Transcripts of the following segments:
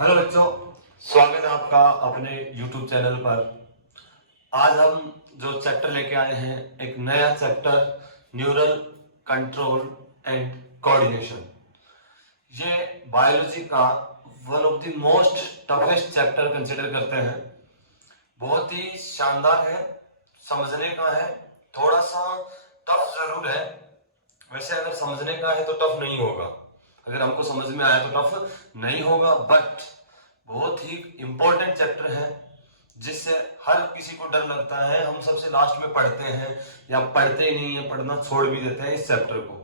Hello बच्चों, स्वागत है आपका अपने YouTube चैनल पर। आज हम जो चैप्टर लेके आए हैं, एक नया chapter, neural control and coordination. ये बायोलॉजी का one of the most toughest chapter consider करते हैं। बहुत ही शानदार है, समझने का है, थोड़ा सा टफ जरूर है। वैसे अगर समझने का है तो टफ नहीं होगा, अगर हमको समझ में आया तो टफ नहीं होगा, बट बहुत ही इंपॉर्टेंट चैप्टर है जिससे हर किसी को डर लगता है। हम सबसे लास्ट में पढ़ते हैं या पढ़ते ही नहीं है, पढ़ना छोड़ भी देते हैं। इस चैप्टर को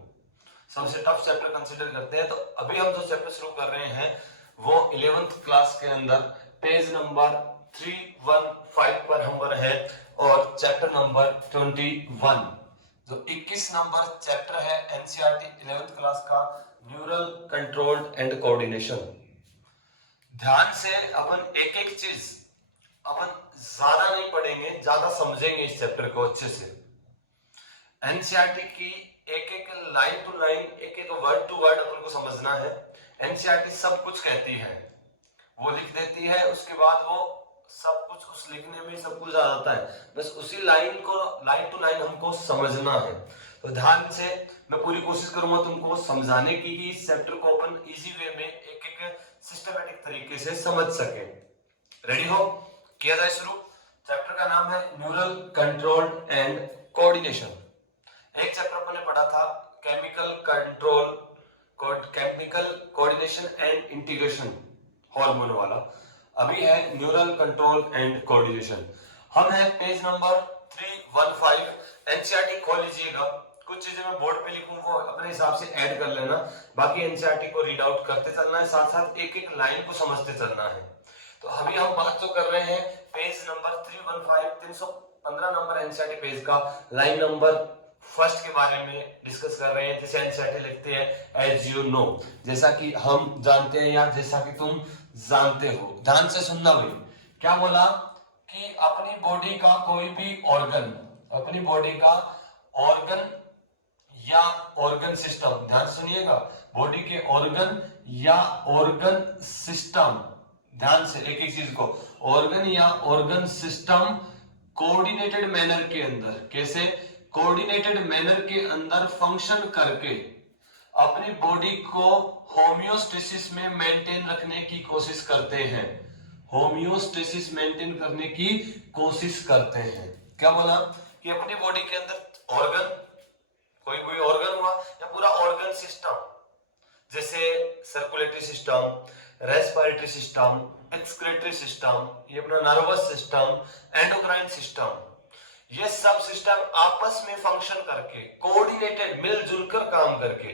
सबसे टफ चैप्टर कंसिडर करते हैं। तो अभी हम जो चैप्टर शुरू कर रहे हैं वो 11th क्लास के अंदर पेज नंबर 315 पर हम है और चैप्टर नंबर 21, जो 21 नंबर चैप्टर है एनसीईआरटी 11th क्लास का, न्यूरल कंट्रोल एंड कोऑर्डिनेशन। ध्यान से अपन एक एक चीज अपन ज्यादा नहीं पढ़ेंगे, ज्यादा समझेंगे इस चैप्टर को अच्छे से। एनसीईआरटी की एक एक लाइन टू लाइन, एक एक वर्ड टू वर्ड अपन को समझना है। एनसीईआरटी सब कुछ कहती है, वो लिख देती है, उसके बाद वो सब कुछ उस लिखने में सब कुछ आ जाता है, बस उसी लाइन को लाइन टू लाइन हमको समझना है। तो ध्यान से मैं पूरी कोशिश करूंगा तुमको समझाने की कि इस चैप्टर को अपन इजी वे में एक एक सिस्टमैटिक तरीके से समझ सके। रेडी हो? किया जाए शुरू। चैप्टर का नाम है न्यूरल कंट्रोल एंड कोऑर्डिनेशन। एक चैप्टर अपन ने पढ़ा था chemical control, chemical coordination and integration, hormone वाला। अभी है न्यूरल कंट्रोल एंड कोऑर्डिनेशन। हम है पेज नंबर 315। एनसीईआरटी खोल लीजिएगा। कुछ चीजें मैं बोर्ड पे लिखूंगा, अपने हिसाब से ऐड कर लेना, बाकी एनसीईआरटी को रीड आउट करते चलना है, साथ साथ एक एक लाइन को समझते चलना है। तो अभी हम बात तो कर रहे हैं page number 315, 315 number NCERT page का, लाइन नंबर फर्स्ट के बारे में डिस्कस कर रहे हैं, जिसे एनसीईआरटी लिखते हैं एज यू नो, जैसा कि हम जानते हैं या जैसा कि तुम जानते हो। ध्यान से सुनना भाई, क्या बोला कि अपनी बॉडी का कोई भी ऑर्गन, अपनी बॉडी का ऑर्गन या ऑर्गन सिस्टम, ध्यान सुनिएगा, बॉडी के ऑर्गन या ऑर्गन सिस्टम, ध्यान से एक एक चीज को, ऑर्गन या ऑर्गन सिस्टम कोऑर्डिनेटेड मैनर के अंदर, कैसे कोऑर्डिनेटेड मैनर के अंदर फंक्शन करके अपनी बॉडी को होमियोस्टेसिस में मेंटेन रखने की कोशिश करते हैं, होमियोस्टेसिस मेंटेन करने की कोशिश करते हैं। क्या बोला कि अपनी बॉडी के अंदर ऑर्गन, कोई कोई ऑर्गन हुआ या पूरा ऑर्गन सिस्टम, जैसे circulatory system, respiratory system, excretory system, ये अपना नर्वस सिस्टम, एंडोक्राइन सिस्टम, ये सब सिस्टम आपस में फंक्शन करके कोऑर्डिनेटेड मिलजुल कर काम करके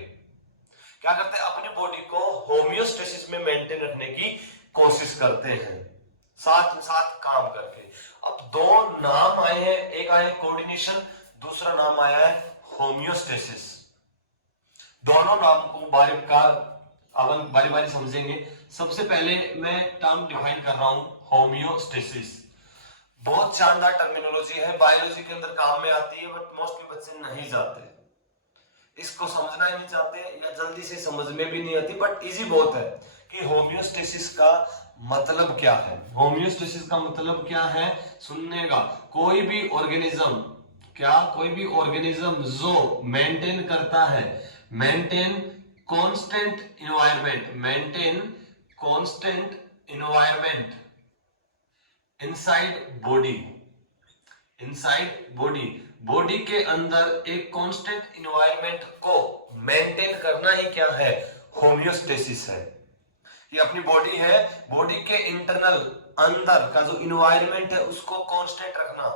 क्या करते हैं, अपनी बॉडी को होमियोस्टेसिस में मेंटेन रखने की कोशिश करते हैं, साथ साथ काम करके। अब दो नाम आए हैं, एक आया कोऑर्डिनेशन, दूसरा नाम आया है होमियोस्टेसिस। दोनों नाम को बारी बारी समझेंगे। सबसे पहले मैं टर्म डिफाइन कर रहा हूं, होमियोस्टेसिस। बहुत शानदार टर्मिनोलॉजी है, बायोलॉजी के अंदर काम में आती है, बट मोस्टली बच्चे नहीं जाते, इसको समझना ही नहीं चाहते या जल्दी से समझ में भी नहीं आती, बट इजी बहुत है कि होमियोस्टेसिस का मतलब क्या है। होमियोस्टेसिस का मतलब क्या है, सुनने का, कोई भी ऑर्गेनिज्म, क्या कोई भी ऑर्गेनिज्म जो मेंटेन करता है, maintain constant environment, maintain constant environment inside body, inside body, body के अंदर एक कांस्टेंट एनवायरनमेंट को मेंटेन करना ही क्या है, होमियोस्टेसिस है। ये अपनी बॉडी है, बॉडी के इंटरनल अंदर का जो एनवायरनमेंट है उसको कांस्टेंट रखना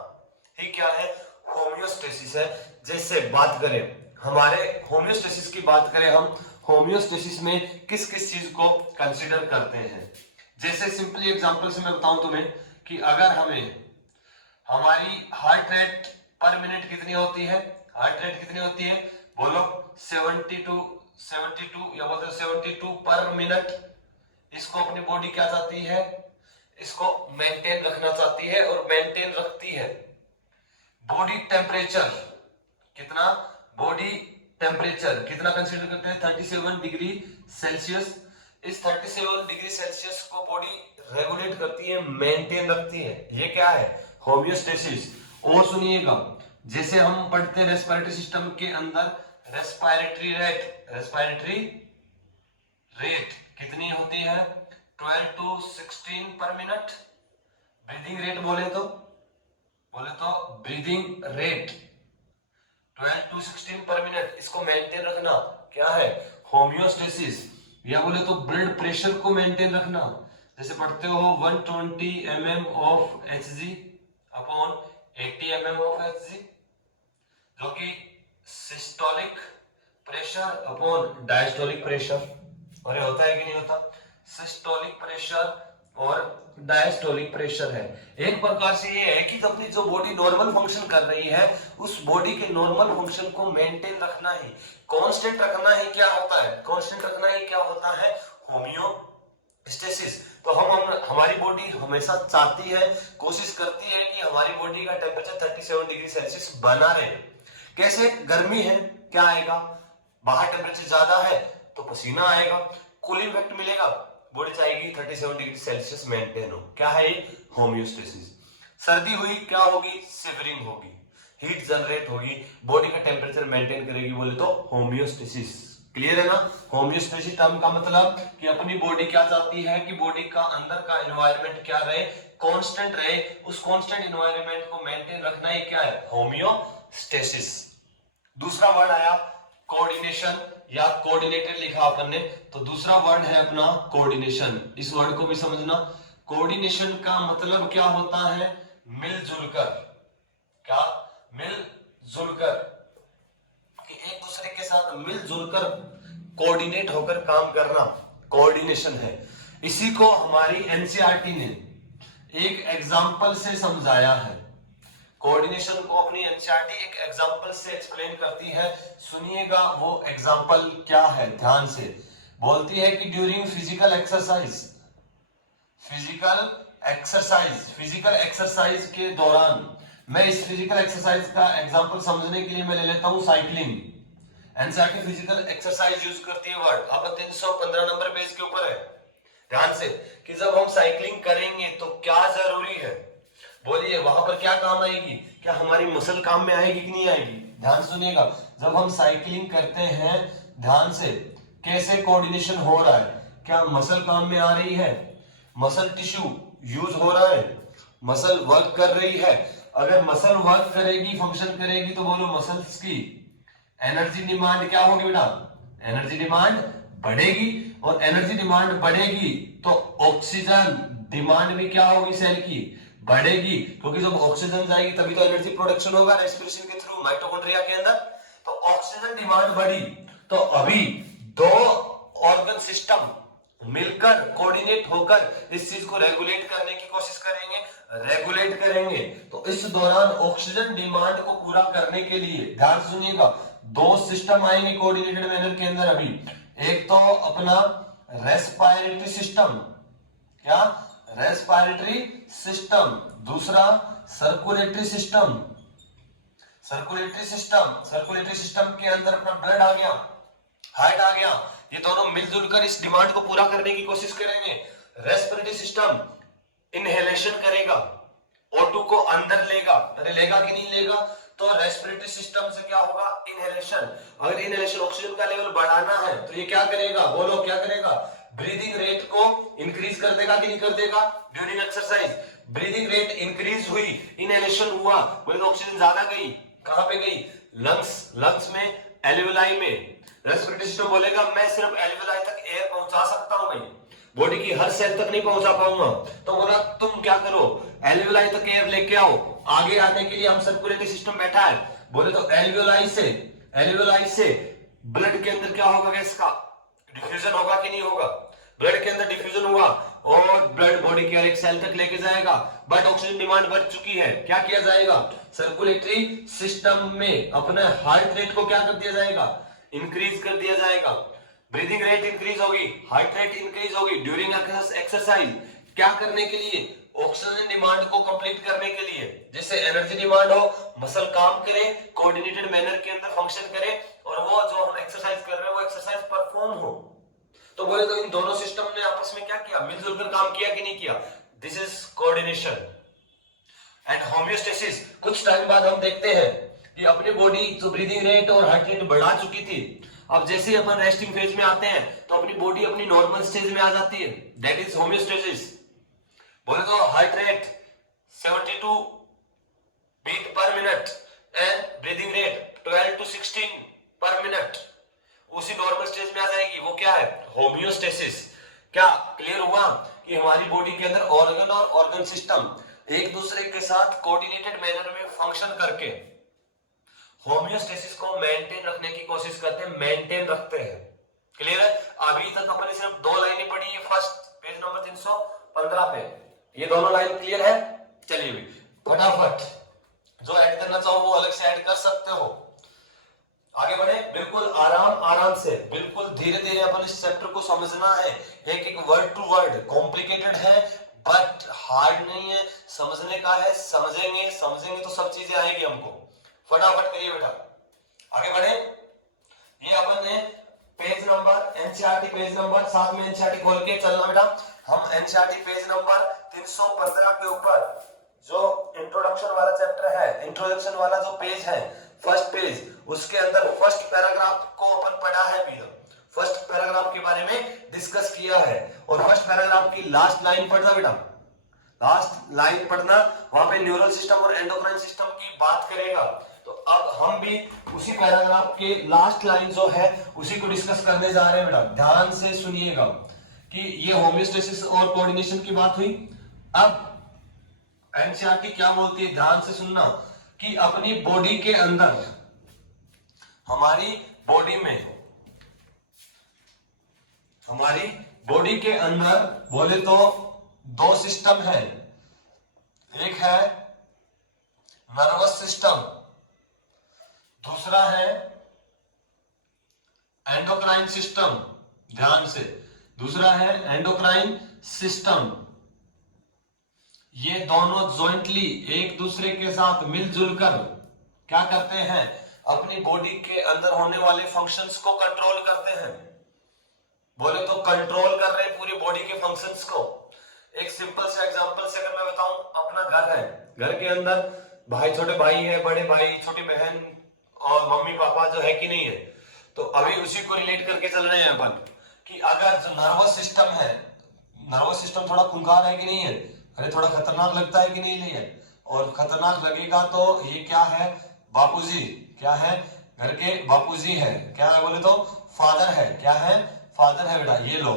ही क्या है, होमियोस्टेसिस है। जैसे बात करें हमारे होमियोस्टेसिस की बात करें, हम होमियोस्टेसिस में किस किस चीज को कंसीडर करते हैं, जैसे सिंपली एग्जांपल से मैं बताऊं तुम्हें कि अगर हमें हमारी हार्ट रेट पर मिनट कितनी होती है, हार्ट रेट कितनी होती है, बोलो 72 या बोलते 72 पर मिनट, इसको अपनी बॉडी क्या चाहती है, इसको मेंटेन रखना चाहती है और मेंटेन रखती है। बॉडी टेम्परेचर कितना, बॉडी टेम्परेचर कितना कंसीडर करते हैं, 37 डिग्री सेल्सियस। इस 37 डिग्री सेल्सियस को बॉडी रेगुलेट करती है, मेंटेन रखती है। ये क्या है? होम्योस्टेसिस। और सुनिएगा, जैसे हम पढ़ते हैं रेस्पिरेटरी सिस्टम के अंदर रेस्पिरेटरी रेट कितनी होती है? 12 to 16 पर मिनट। ब्रीदिंग रेट बोले तो ब्रीदिंग रेट 12 to 16 पर मिनट, इसको मेंटेन रखना क्या है? होम्योस्टेसिस। या बोले तो ब्लड प्रेशर को मेंटेन रखना, जैसे पढ़ते हो 120 mm of Hg upon 80 mm of Hg, जो कि systolic pressure upon diastolic pressure. और ये होता है कि नहीं होता? सिस्टोलिक प्रेशर और डायस्टोलिक प्रेशर है। एक प्रकार से ये है कि अपनी जो बॉडी नॉर्मल फंक्शन कर रही है, उस बॉडी के नॉर्मल फंक्शन को मेंटेन रखना ही, कांस्टेंट रखना ही क्या होता है? कांस्टेंट रखना ही क्या होता है? होम्योस्टेसिस। तो हम हमारी बॉडी हमेशा चाहती है, कोशिश करती है कि हमारी बॉडी का टेम्परेचर 37 डिग्री सेल्सियस बना रहे। कैसे? गर्मी है, क्या आएगा? बाहर टेम्परेचर ज्यादा है तो पसीना आएगा, कूलिंग इफेक्ट मिलेगा, बॉडी चाहेगी 37 डिग्री सेल्सियस मेंटेन हो। क्या है ये? होम्योस्टेसिस। सर्दी हुई क्या होगी? शिवरिंग होगी, हीट जनरेट होगी, बॉडी का टेम्परेचर मेंटेन करेगी, बोले तो होम्योस्टेसिस। क्लियर है ना? होम्योस्टेसिस टर्म का मतलब कि अपनी बॉडी क्या चाहती है कि बॉडी का अंदर का एनवायरनमेंट क्या रहे? कांस्टेंट रहे। उस कांस्टेंट एनवायरनमेंट को मेंटेन रखना ही क्या है? होम्योस्टेसिस। दूसरा वर्ड आया कोऑर्डिनेशन या कोऑर्डिनेटेड लिखा अपन ने, तो दूसरा वर्ड है अपना कोऑर्डिनेशन। इस वर्ड को भी समझना। कोऑर्डिनेशन का मतलब क्या होता है? मिलजुल कर। क्या? मिलजुल कर, कि एक दूसरे के साथ मिलजुल कर कोऑर्डिनेट होकर काम करना कोऑर्डिनेशन है। इसी को हमारी एनसीईआरटी ने एक एग्जाम्पल से समझाया है। कोऑर्डिनेशन को अपनी एनसीईआरटी एक एग्जांपल से एक्सप्लेन करती है। सुनिएगा वो एग्जांपल क्या है, ध्यान से। बोलती है कि ड्यूरिंग फिजिकल एक्सरसाइज के दौरान, मैं इस फिजिकल एक्सरसाइज का एग्जांपल समझने के लिए मैं ले लेता हूं cycling. NCERT physical exercise use करती है वर्ड, अब 315 नंबर पेज के ऊपर है। ध्यान से कि जब हम साइकिलिंग करेंगे तो क्या जरूरी है? बोलिए वहां पर क्या काम आएगी? क्या हमारी मसल काम में आएगी कि नहीं आएगी? ध्यान सुनिएगा, जब हम साइकिलिंग करते हैं, ध्यान से, कैसे कोऑर्डिनेशन हो रहा है? क्या मसल काम में आ रही है? मसल टिश्यू यूज हो रहा है, मसल वर्क कर रही है। अगर मसल वर्क करेगी, फंक्शन करेगी, तो बोलो मसल्स की एनर्जी डिमांड क्या होगी बेटा? एनर्जी डिमांड बढ़ेगी। और एनर्जी डिमांड बढ़ेगी तो ऑक्सीजन डिमांड भी क्या होगी? सेल की बढ़ेगी, क्योंकि जब ऑक्सीजन जाएगी तभी तो एनर्जी प्रोडक्शन होगा रेस्पिरेशन के थ्रू माइटोकॉन्ड्रिया के अंदर। तो ऑक्सीजन डिमांड बढ़ी, तो अभी दो ऑर्गन सिस्टम मिलकर कोऑर्डिनेट होकर इस चीज को रेगुलेट करने की कोशिश करेंगे। तो इस दौरान ऑक्सीजन डिमांड को पूरा करने के लिए, ध्यान सुनिएगा, दो सिस्टम आएंगे कोऑर्डिनेटेड मैनर के अंदर अभी। एक तो अपना रेस्पिरेटरी सिस्टम, क्या? Respiratory system. दूसरा सर्कुलेटरी सिस्टम। सर्कुलेटरी सिस्टम के अंदर अपना ब्लड आ गया, हार्ट आ गया। ये दोनों मिलजुल कर इस डिमांड को पूरा करने की कोशिश करेंगे। रेस्पिरेटरी सिस्टम इनहेलेशन करेगा, O2 को अंदर लेगा। अरे लेगा कि नहीं लेगा? तो रेस्पिरेटरी सिस्टम से क्या होगा? इनहेलेशन। अगर इनहेलेशन ऑक्सीजन का लेवल बढ़ाना है तो ये क्या करेगा? बोलो क्या करेगा? ब्रीदिंग रेट को इंक्रीज कर देगा कि नहीं कर देगा? During exercise breathing rate increase हुई, इनहेलेशन हुआ, बोले तो ऑक्सीजन ज्यादा गई। कहां पे गई? लंग्स में, एल्वियोलाई में। रेस्पिरेटरी सिस्टम बोलेगा मैं सिर्फ एल्वियोलाई तक एयर पहुंचा सकता हूं भाई, बॉडी की हर सेल तक नहीं पहुंचा पाऊंगा। तो बोला तुम क्या करो? एल्वियोलाई तक एयर लेके आओ। आगे आने के लिए हम सर्कुलेटरी सिस्टम बैठा है, बोले तो एल्वियोलाई से ब्लड के अंदर क्या होगा? गैस का डिफ्यूजन होगा कि नहीं होगा? ब्लड के अंदर डिफ्यूजन हुआ और ब्लड बॉडी के हर एक सेल तक लेके जाएगा। बट ऑक्सीजन डिमांड बढ़ चुकी है, क्या किया जाएगा? सर्कुलेटरी सिस्टम में अपने हार्ट रेट को क्या कर दिया जाएगा? इंक्रीज कर दिया जाएगा। ब्रीदिंग रेट इंक्रीज होगी, हार्ट रेट इंक्रीज होगी ड्यूरिंग एक्सरसाइज। क्या करने के लिए? ऑक्सीजन डिमांड को कंप्लीट करने के लिए। जिससे एनर्जी डिमांड हो, मसल काम करे, कोऑर्डिनेटेड मैनर के अंदर फंक्शन करे, और वो जो हम एक्सरसाइज कर रहे हैं वो एक्सरसाइज परफॉर्म हो। तो बोले तो इन दोनों सिस्टम आपस में क्या किया, मिलजुल कर काम किया कि नहीं किया, this is coordination. And homeostasis, कुछ टाइम बाद हम देखते हैं कि अपनी बॉडी जो ब्रीदिंग रेट और हार्ट रेट बढ़ा चुकी थी, अब जैसे ही अपन रेस्टिंग फेज में आते हैं तो अपनी बॉडी अपनी नॉर्मल स्टेज में आ जाती है, दैट इज होम्योस्टेसिस। बोले तो heart rate 72 beat per minute and breathing rate 12 to 16 पर मिनट, उसी नॉर्मल स्टेज में आ जाएगी, वो क्या है, होम्योस्टेसिस। क्या क्लियर हुआ कि हमारी बॉडी के अंदर ऑर्गन और ऑर्गन सिस्टम एक दूसरे के साथ कोऑर्डिनेटेड मैनर में फंक्शन करके होम्योस्टेसिस को मेंटेन रखने की कोशिश करते हैं, मेंटेन रखते हैं। क्लियर है? अभी तक अपन ने सिर्फ 2 लाइनें पढ़ी है, फर्स्ट पेज नंबर 315 पे, ये दोनों लाइन क्लियर है? चलिए भी फटाफट जो ऐड करना चाहो वो अलग से ऐड कर सकते हो। आगे बढ़े, बिल्कुल आराम आराम से, बिल्कुल धीरे धीरे अपन इस चैप्टर को समझना है, एक एक वर्ड टू वर्ड, कॉम्प्लिकेटेड है बट हार्ड नहीं है, समझने का है, समझेंगे तो सब चीजें आएगी हमको। फटाफट करिए बेटा, आगे बढ़े। ये अपन ने page number NCERT page number, साथ में एनसीईआरटी खोल के चलना बेटा। हम एनसीईआरटी पेज नंबर 315 के ऊपर जो इंट्रोडक्शन वाला चैप्टर है, इंट्रोडक्शन वाला जो पेज है, फर्स्ट पेज, उसके अंदर फर्स्ट पैराग्राफ को अपन पढ़ा है भी, फर्स्ट पैराग्राफ के बारे में डिस्कस किया है, और फर्स्ट पैराग्राफ की लास्ट लाइन पढ़ना बेटा, लास्ट लाइन पढ़ना, वहां पे न्यूरल सिस्टम और एंडोक्राइन सिस्टम की बात करेगा। तो अब हम भी उसी पैराग्राफ के लास्ट लाइन जो है उसी को डिस्कस करने जा रहे हैं बेटा, ध्यान से सुनिएगा कि ये होम्योस्टेसिस और कोऑर्डिनेशन की बात हुई। अब एनसीईआरटी क्या बोलती है, ध्यान से सुनना, कि अपनी बॉडी के अंदर, हमारी बॉडी के अंदर बोले तो 2 सिस्टम है, एक है नर्वस सिस्टम, दूसरा है एंडोक्राइन सिस्टम। ध्यान से, दूसरा है एंडोक्राइन सिस्टम। ये दोनों जॉइंटली एक दूसरे के साथ मिलजुल कर क्या करते हैं, अपनी बॉडी के अंदर होने वाले फंक्शंस को कंट्रोल करते हैं। बोले तो कंट्रोल कर रहे हैं पूरी बॉडी के फंक्शंस को। एक सिंपल से एग्जांपल से अगर मैं बताऊं, अपना घर है, घर के अंदर भाई, छोटे भाई है, बड़े भाई, छोटी बहन और मम्मी पापा जो है कि नहीं है, तो अभी उसी को रिलेट करके चल रहे हैं अपन कि अगर जो नर्वस सिस्टम है, नर्वस सिस्टम थोड़ा खूंखार है कि नहीं है, अरे थोड़ा खतरनाक लगता है कि नहीं है, और खतरनाक लगेगा तो ये क्या है, बापूजी, क्या है, घर के बापूजी है, क्या है बोले तो फादर है, क्या है, फादर है बेटा, ये लो,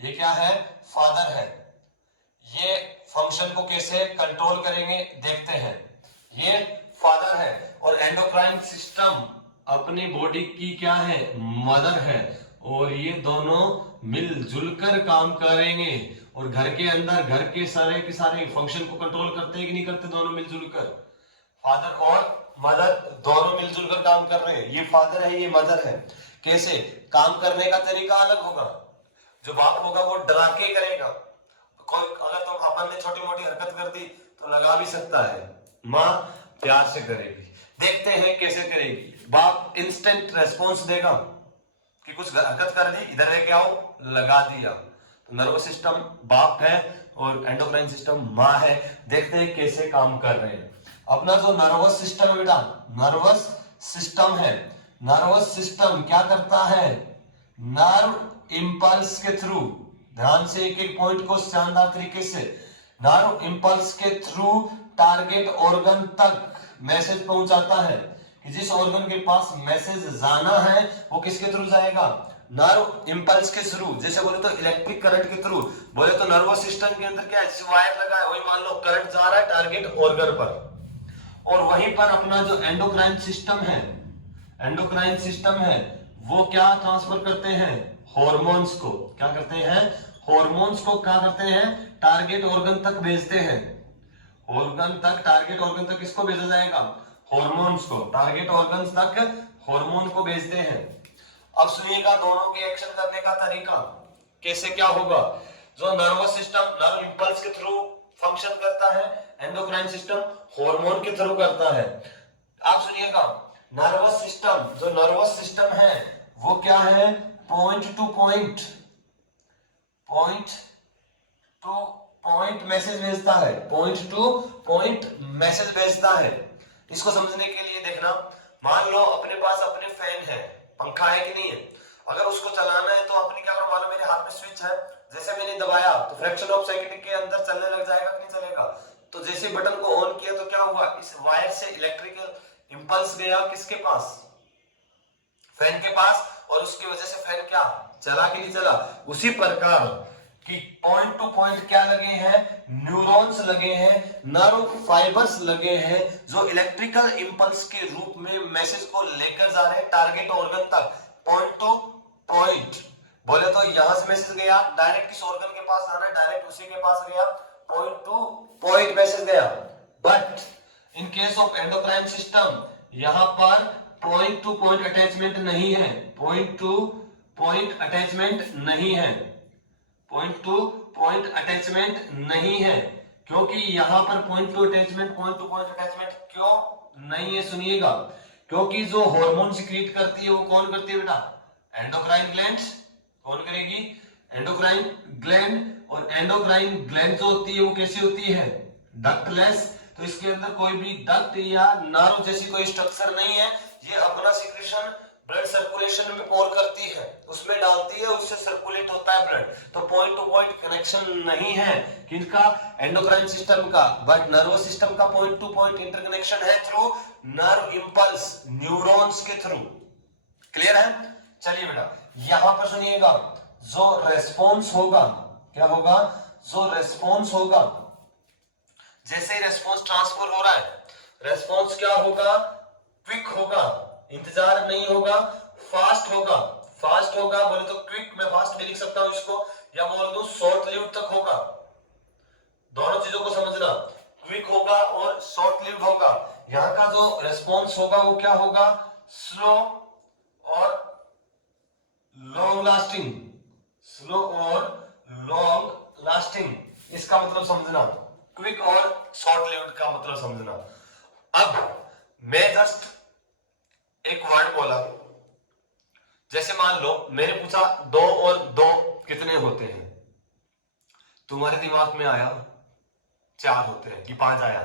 ये क्या है, फादर है। ये फंक्शन को कैसे कंट्रोल करेंगे देखते हैं, ये फादर है, और एंडोक्राइन सिस्टम अपनी बॉडी की क्या है, मदर है, और ये दोनों मिलजुल कर काम करेंगे, और घर के अंदर घर के सारे फंक्शन को कंट्रोल करते हैं कि नहीं करते, दोनों मिलजुल कर, फादर और मदर दोनों मिलजुल कर काम कर रहे हैं। ये फादर है, ये मदर है। कैसे काम करने का तरीका अलग होगा, जो बाप होगा वो डरा के करेगा, कोई अगर तो अपन ने छोटी मोटी हरकत कर दी तो लगा भी सकता है, माँ प्यार से करेगी, देखते हैं कैसे करेगी, बाप इंस्टेंट रेस्पॉन्स देगा कि कुछ हरकत कर दी, इधर लेके आओ, लगा दिया। तो नर्वस सिस्टम बाप है और एंडोक्राइन सिस्टम माँ है, देखते हैं कैसे काम कर रहे हैं। अपना जो नर्वस सिस्टम है बेटा, नर्वस सिस्टम है, नर्वस सिस्टम क्या करता है, नर्व इंपल्स के थ्रू, ध्यान से एक एक पॉइंट को शानदार तरीके से, नर्व इंपल्स के थ्रू टारगेट ऑर्गन तक मैसेज पहुंचाता है, कि जिस ऑर्गन के पास मैसेज जाना है वो किसके थ्रू जाएगा, नर्व इंपल्स के थ्रू। जैसे बोले तो इलेक्ट्रिक करंट के थ्रू, बोले तो नर्वस सिस्टम के अंदर क्या है, वायर लगा है, वही मान लो करंट जा रहा है टारगेट ऑर्गन पर, और वहीं पर अपना जो एंडोक्राइन सिस्टम है, एंडोक्राइन सिस्टम है, वो क्या ट्रांसफर करते हैं, हॉर्मोन्स को, क्या करते हैं, हॉर्मोन्स को क्या करते हैं, टारगेट ऑर्गन तक भेजते हैं, ऑर्गन तक, टारगेट ऑर्गन तक किसको भेजा जाएगा, हॉर्मोन्स को, टारगेट ऑर्गन तक हॉर्मोन को भेजते हैं। अब सुनिएगा दोनों के एक्शन करने का तरीका कैसे क्या होगा। जो नर्वस सिस्टम नर्व इंपल्स के थ्रू फंक्शन करता है, एंडोक्राइन सिस्टम हार्मोन के थ्रू करता है। आप सुनिएगा, नर्वस सिस्टम, जो नर्वस सिस्टम है वो क्या है, point to point point to point message भेजता है, पॉइंट टू पॉइंट मैसेज भेजता है। इसको समझने के लिए देखना, मान लो अपने पास अपने फैन है, पंखा है कि नहीं है, अगर उसको चलाना है तो अपने क्या करो, मान लो मेरे हाथ में स्विच है, जैसे मैंने दबाया तो फ्रैक्शन ऑफ सेकंड के अंदर चलने लग जाएगा कि नहीं चलेगा। तो जैसे बटन को ऑन किया तो क्या हुआ, इस वायर से इलेक्ट्रिकल इंपल्स गया किसके पास, फैन के पास, और उसकी वजह से फैन क्या चला कि नहीं चला। उसी प्रकार कि पॉइंट टू पॉइंट क्या लगे हैं, न्यूरॉन्स लगे हैं, नर्व फाइबर्स लगे हैं, जो इलेक्ट्रिकल इंपल्स के रूप में मैसेज को लेकर जा रहे हैं टारगेट ऑर्गन तक। पॉइंट टू पॉइंट बोले तो यहां से मैसेज गया, डायरेक्ट किस ऑर्गन के पास आना है, डायरेक्ट उसी के पास गया, पॉइंट टू पॉइंट मैसेज गया। But in case of endocrine system यहां पर पॉइंट टू पॉइंट अटैचमेंट नहीं है, पॉइंट टू पॉइंट अटैचमेंट नहीं है, पॉइंट टू पॉइंट अटैचमेंट नहीं है। क्योंकि यहां पर पॉइंट टू पॉइंट अटैचमेंट क्यों नहीं है, सुनिएगा, क्योंकि जो हार्मोन सिक्रीट करती है वो कौन करती है बेटा, एंडोक्राइन ग्लैंड। कौन करेगी, एंडोक्राइन ग्लैंड। और एंडोक्राइन ग्लैंड जो होती है वो कैसी होती है, डक्टलेस। तो इसके अंदर कोई भी डक्ट या नर्व जैसी कोई स्ट्रक्चर नहीं है, ये अपना सिक्रीशन ब्लड सर्कुलेशन में पोर करती है, उसमें डालती है, उससे सर्कुलेट होता है ब्लड। तो पॉइंट टू पॉइंट कनेक्शन नहीं है किनका, एंडोक्राइन सिस्टम का। बट नर्वस सिस्टम का पॉइंट टू पॉइंट इंटरकनेक्शन है थ्रू नर्व इंपल्स, न्यूरॉन्स के थ्रू। क्लियर है। चलिए बेटा यहां पर सुनिएगा, जो रेस्पॉन्स होगा, क्या होगा, जो रेस्पॉन्स होगा, जैसे ही रेस्पॉन्स ट्रांसफर हो रहा है, रेस्पॉन्स क्या होगा, क्विक होगा, इंतजार नहीं होगा, फास्ट होगा। फास्ट होगा बोले तो क्विक, मैं फास्ट भी लिख सकता हूं इसको, या बोल दूं शॉर्ट लिव्ड तक होगा। दोनों चीजों को समझना, क्विक होगा और शॉर्ट लिव्ड होगा। यहां का जो रेस्पॉन्स होगा वो क्या होगा, स्लो और लॉन्ग लास्टिंग, स्लो और लॉन्ग लास्टिंग। इसका मतलब समझना, क्विक और शॉर्ट लिव्ड का मतलब समझना। अब मैं जस्ट एक वर्ड बोला, जैसे मान लो मैंने पूछा 2 और 2 कितने होते हैं, तुम्हारे दिमाग में आया 4 होते हैं कि 5 आया,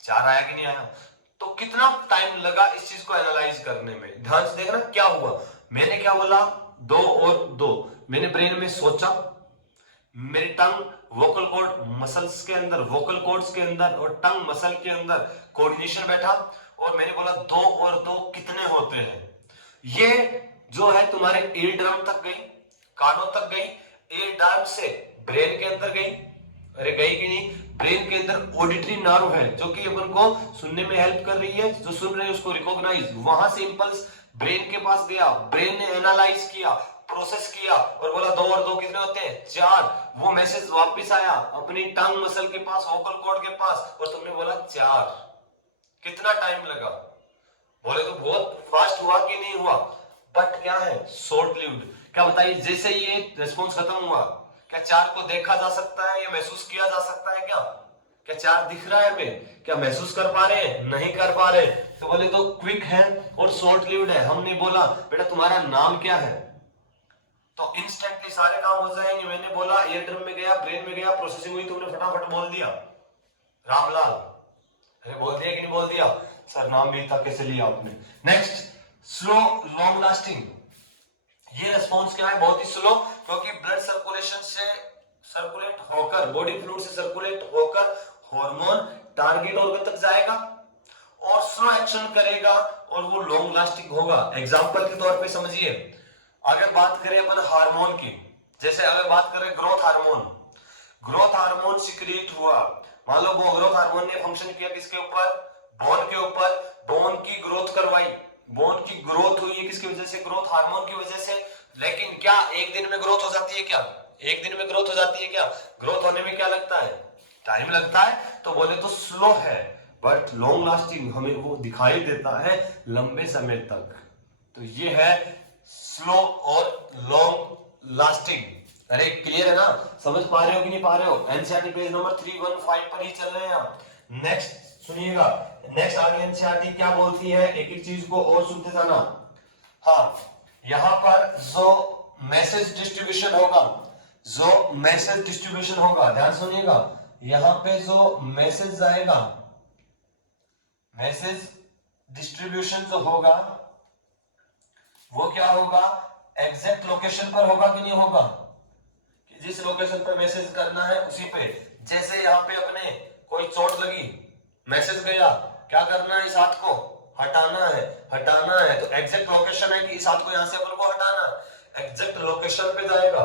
4 आया कि नहीं आया। तो कितना टाइम लगा इस चीज को एनालाइज करने में, ध्यान से देखना क्या हुआ। मैंने क्या बोला, 2 और 2, मैंने ब्रेन में सोचा, मेरी टंग वोकल कॉर्ड मसल्स के अंदर, वोकल कॉर्ड्स के अंदर और टंग मसल के अंदर कोऑर्डिनेशन बैठा, और मैंने बोला 2 और 2 कितने होते हैं। ये जो है तुम्हारे ईयर ड्रम तक गई, कानों तक गई, ईयर ड्रम से ब्रेन के अंदर गई, अरे गई कि नहीं, ब्रेन के अंदर ऑडिटरी नर्व है जो कि अपन को सुनने में हेल्प कर रही है, जो सुन रहे हैं उसको रिकॉग्नाइज, वहां से इंपल्स ब्रेन के पास गया, ब्रेन ने एनालाइज किया, प्रोसेस किया और बोला 2 और 2 कितने होते हैं, 4। वो मैसेज वापस आया अपनी टंग मसल के पास, वोकल कॉर्ड के पास, और तुमने बोला 4। कितना टाइम लगा, बोले तो बहुत फास्ट हुआ कि नहीं हुआ, बट क्या है, शॉर्ट लिव्ड। क्या बताइए, जैसे ही ये रिस्पॉन्स खत्म हुआ, क्या 4 को देखा जा सकता है या महसूस किया जा सकता है, क्या 4 दिख रहा है हमें, क्या महसूस कर पा रहे हैं, नहीं कर पा रहे। तो बोले तो क्विक है और शॉर्ट लिव्ड है। हमने बोला बेटा तुम्हारा नाम क्या है, तो इंस्टेंटली सारे काम हो जाएंगे। मैंने बोला ईयर ड्रम में गया, ब्रेन में गया, प्रोसेसिंग हुई, तुमने फटाफट बोल दिया रामलाल, अरे बोल दिया कि नहीं बोल दिया, सर नाम भी था, कैसे लिया आपने। Next, slow long lasting. ये रिस्पॉन्स क्या है, बहुत ही स्लो, क्योंकि ब्लड सर्कुलेशन से सर्कुलेट होकर, बॉडी फ्लूइड से सर्कुलेट होकर हार्मोन टारगेट ऑर्गन तक जाएगा और स्लो एक्शन करेगा और वो लॉन्ग लास्टिंग होगा। एग्जांपल के तौर पे समझिए, अगर बात करें अपन हार्मोन की, जैसे अगर बात करें growth hormone, growth hormone secrete हुआ, मान लो वो ग्रोथ हार्मोन ने फंक्शन किया किसके ऊपर, बोन के ऊपर, बोन की ग्रोथ करवाई, बोन की ग्रोथ हुई है किसकी वजह से, ग्रोथ हार्मोन की वजह से। लेकिन क्या एक दिन में ग्रोथ हो जाती है, क्या एक दिन में ग्रोथ हो जाती है, क्या ग्रोथ होने में क्या लगता है, टाइम लगता है। तो बोले तो स्लो है बट लॉन्ग लास्टिंग, हमें वो दिखाई देता है लंबे समय तक। तो ये है स्लो और लॉन्ग लास्टिंग। अरे क्लियर है ना, समझ पा रहे हो कि नहीं पा रहे हो। एनसीईआरटी पेज नंबर 315 पर ही चल रहे हैं हम। नेक्स्ट सुनिएगा, नेक्स्ट आगे एनसीईआरटी क्या बोलती है, एक एक चीज को और सुनते जाना। हाँ, यहां पर जो मैसेज डिस्ट्रीब्यूशन होगा, जो मैसेज डिस्ट्रीब्यूशन होगा, ध्यान सुनिएगा, यहां पे जो मैसेज जाएगा, मैसेज डिस्ट्रीब्यूशन जो होगा वो क्या होगा, एग्जैक्ट लोकेशन पर होगा कि नहीं होगा, कि जिस लोकेशन पर मैसेज करना है उसी पे। जैसे यहाँ पे अपने कोई चोट लगी, मैसेज गया, क्या करना है, इस हाथ को हटाना है, हटाना है, तो एग्जैक्ट लोकेशन है कि इस हाथ को यहां से अपन को हटाना, एग्जैक्ट लोकेशन पे जाएगा।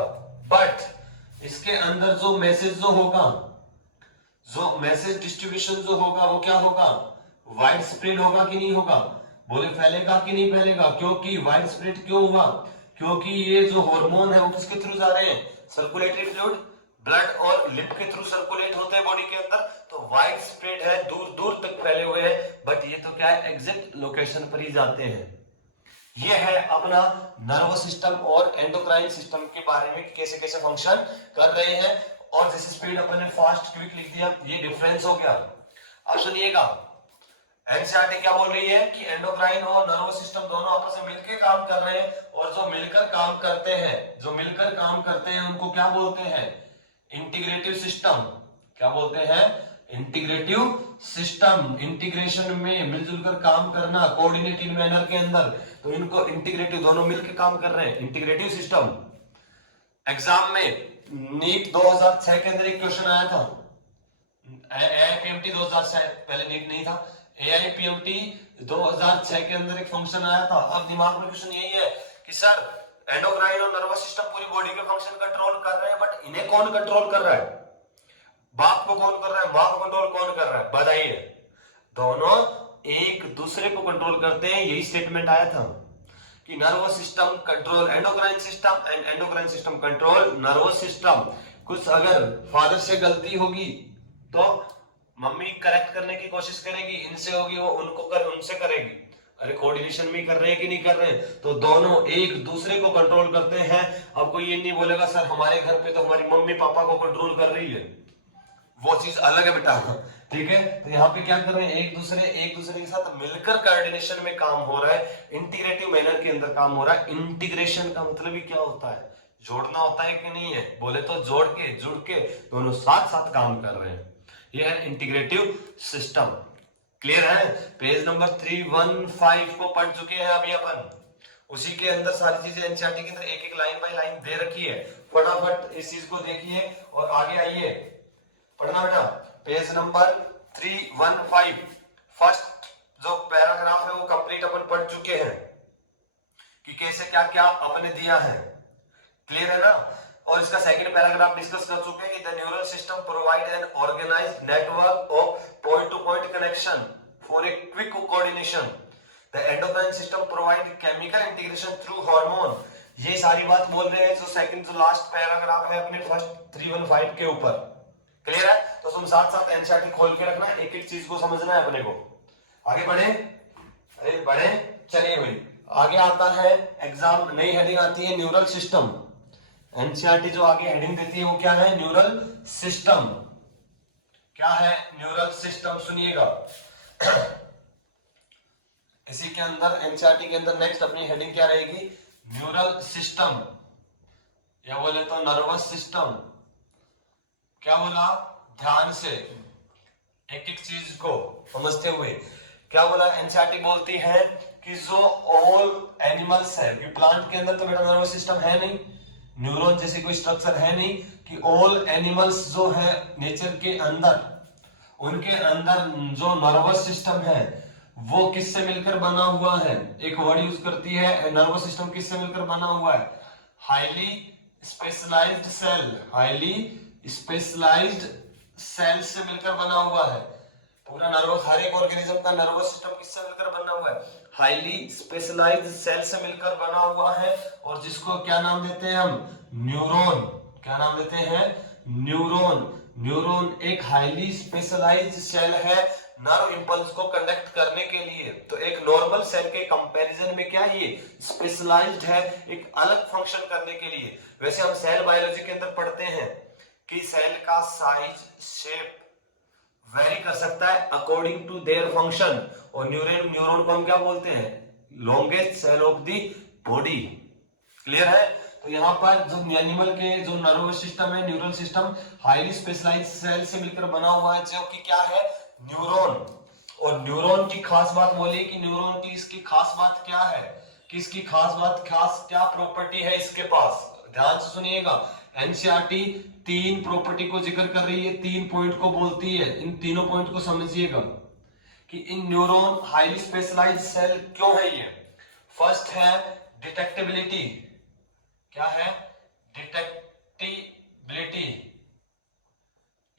बट इसके अंदर जो मैसेज जो होगा, जो मैसेज डिस्ट्रीब्यूशन जो होगा वो क्या होगा, वाइड स्प्रेड होगा कि नहीं होगा, बोले फैलेगा कि नहीं फैलेगा, क्योंकि वाइड स्प्रेड क्यों हुआ, क्योंकि ये जो हार्मोन है वो किसके थ्रू जा रहे हैं, सर्कुलेटरी फ्लूइड, ब्लड और लिप के थ्रू सर्कुलेट होते हैं बॉडी के अंदर, तो वाइड स्प्रेड है, दूर दूर तक फैले हुए हैं, बट ये तो क्या है, एग्जैक्ट लोकेशन पर ही जाते हैं। ये है अपना नर्वस सिस्टम और एंडोक्राइन सिस्टम के बारे में कैसे कैसे फंक्शन कर रहे हैं। और जैसे स्पीड अपन ने फास्ट क्विक लिख दिया, ये डिफरेंस हो गया। अब सुनिएगा, एनसीईआरटी क्या बोल रही है कि एंडोक्राइन और नर्वस सिस्टम दोनों आपस में मिलकर काम कर रहे हैं, और जो मिलकर काम करते हैं, जो मिलकर काम करते हैं उनको क्या बोलते हैं, इंटीग्रेटिव सिस्टम। क्या बोलते हैं, इंटीग्रेटिव सिस्टम। इंटीग्रेशन में मिलजुल कर काम करना, कोऑर्डिनेटेड मैनर के अंदर, तो इनको इंटीग्रेटिव, दोनों मिलकर काम कर रहे हैं, इंटीग्रेटिव सिस्टम। एग्जाम में नीट 2006 के अंदर एक क्वेश्चन आया था, एआईपीएमटी 2006, पहले नीट नहीं था, एआईपीएमटी 2006 के अंदर एक फंक्शन आया था। अब दिमाग में क्वेश्चन यही है कि सर एंडोक्राइन और नर्वस सिस्टम पूरी बॉडी के फंक्शन कंट्रोल कर रहे हैं, बट इन्हें कौन कंट्रोल कर रहा है, बाप को कौन कर रहा है, मां को कंट्रोल कौन कर रहा है, बताइए। दोनों एक दूसरे को कंट्रोल करते हैं, यही स्टेटमेंट आया था कि nervous system control endocrine system and endocrine system control nervous system. कुछ अगर फादर से गलती होगी तो मम्मी करेक्ट करने की कोशिश करेगी, इनसे होगी वो उनको कर उनसे करेगी, अरे कोऑर्डिनेशन में कर रहे हैं कि नहीं कर रहे हैं, तो दोनों एक दूसरे को कंट्रोल करते हैं। अब कोई ये नहीं बोलेगा सर हमारे घर पे तो हमारी मम्मी पापा को कंट्रोल कर रही है, वो चीज अलग है बेटा, ठीक है। तो यहाँ पे क्या कर रहे हैं, एक दूसरे के साथ मिलकर कोऑर्डिनेशन में काम हो रहा है, इंटीग्रेटिव मैनर के अंदर काम हो रहा है। इंटीग्रेशन का मतलब ही क्या होता है, जोड़ना होता है कि नहीं है, बोले तो जोड़ के जुड़ के दोनों साथ साथ काम कर रहे हैं, ये है इंटीग्रेटिव सिस्टम। क्लियर है, पेज नंबर 315 को पढ़ चुके हैं अभी अपन, उसी के अंदर सारी चीजें एनसीईआरटी के अंदर एक एक लाइन बाय लाइन दे रखी है। फटाफट इस चीज को देखिए और आगे आइए, पढ़ना बेटा। पेज नंबर 315 फर्स्ट जो पैराग्राफ है वो कंप्लीट अपन पढ़ चुके हैं कि कैसे क्या क्या अपने दिया है, क्लियर है ना। और इसका सेकंड पैराग्राफ डिस्कस कर चुके हैं कि the neural system provide an organized network of point to point connection for a quick coordination. The endocrine system provide chemical integration through hormone. ये सारी बात बोल रहे हैं जो सेकंड जो लास्ट पैराग्राफ है अपने फर्स्ट 315 के ऊपर, क्लियर है। तो तुम साथ साथ एनसीईआरटी खोल के रखना, एक एक चीज को समझना है अपने को। आगे बढ़े, अरे बढ़े, चलिए भाई आगे आता है एग्जाम, नई हेडिंग आती है न्यूरल सिस्टम। एनसीईआरटी जो आगे हेडिंग देती है वो क्या है, न्यूरल सिस्टम। क्या है न्यूरल सिस्टम, सुनिएगा। इसी के अंदर एनसीईआरटी के अंदर नेक्स्ट अपनी हेडिंग क्या रहेगी, न्यूरल सिस्टम, या बोले तो नर्वस सिस्टम। क्या बोला, ध्यान से एक एक चीज को समझते हुए, क्या बोला एनसीईआरटी बोलती है कि जो ऑल एनिमल्स है, कि प्लांट के अंदर तो बेटा नर्वस सिस्टम है नहीं, न्यूरॉन जैसी कोई स्ट्रक्चर है नहीं, कि ऑल एनिमल्स जो है नेचर के अंदर, उनके अंदर जो नर्वस सिस्टम है वो किससे मिलकर बना हुआ है, एक वर्ड यूज करती है नर्वस सिस्टम किससे मिलकर बना हुआ है, highly specialized cell, highly specialized cell से मिलकर बना हुआ है। पूरा नर्वस, हर एक ऑर्गेनिज्म का नर्वस सिस्टम किससे मिलकर बना हुआ है, हाईली स्पेशलाइज्ड सेल से मिलकर बना हुआ है, और जिसको क्या नाम देते हैं हम, न्यूरॉन। क्या नाम देते हैं, न्यूरॉन। न्यूरॉन एक हाईली स्पेशलाइज्ड सेल है नर्व इंपल्स को कंडक्ट करने के लिए। तो एक नॉर्मल सेल के कंपैरिजन में क्या ये स्पेशलाइज्ड है, एक अलग फंक्शन करने के लिए। वैसे हम सेल बायोलॉजी के अंदर पढ़ते हैं कि सेल का साइज, शेप वेरी कर सकता है अकॉर्डिंग टू देयर फंक्शन, और न्यूरॉन को हम क्या बोलते हैं, longest cell of the body. Clear है। तो यहाँ पर जो एनिमल के जो नर्वस सिस्टम है, neural system highly specialized cell से मिलकर बना हुआ है, जो कि क्या है, न्यूरॉन। और न्यूरॉन की खास बात बोलिए कि न्यूरॉन की इसकी खास बात क्या है, कि इसकी खास बात, खास क्या प्रॉपर्टी है इसके पास, ध्यान से सुनिएगा। एनसीईआरटी 3 प्रॉपर्टी को जिक्र कर रही है, 3 पॉइंट को बोलती है, इन तीनों पॉइंट को समझिएगा कि इन न्यूरॉन हाईली स्पेशलाइज्ड सेल क्यों है ये। फर्स्ट है डिटेक्टिबिलिटी, क्या है, डिटेक्टिबिलिटी,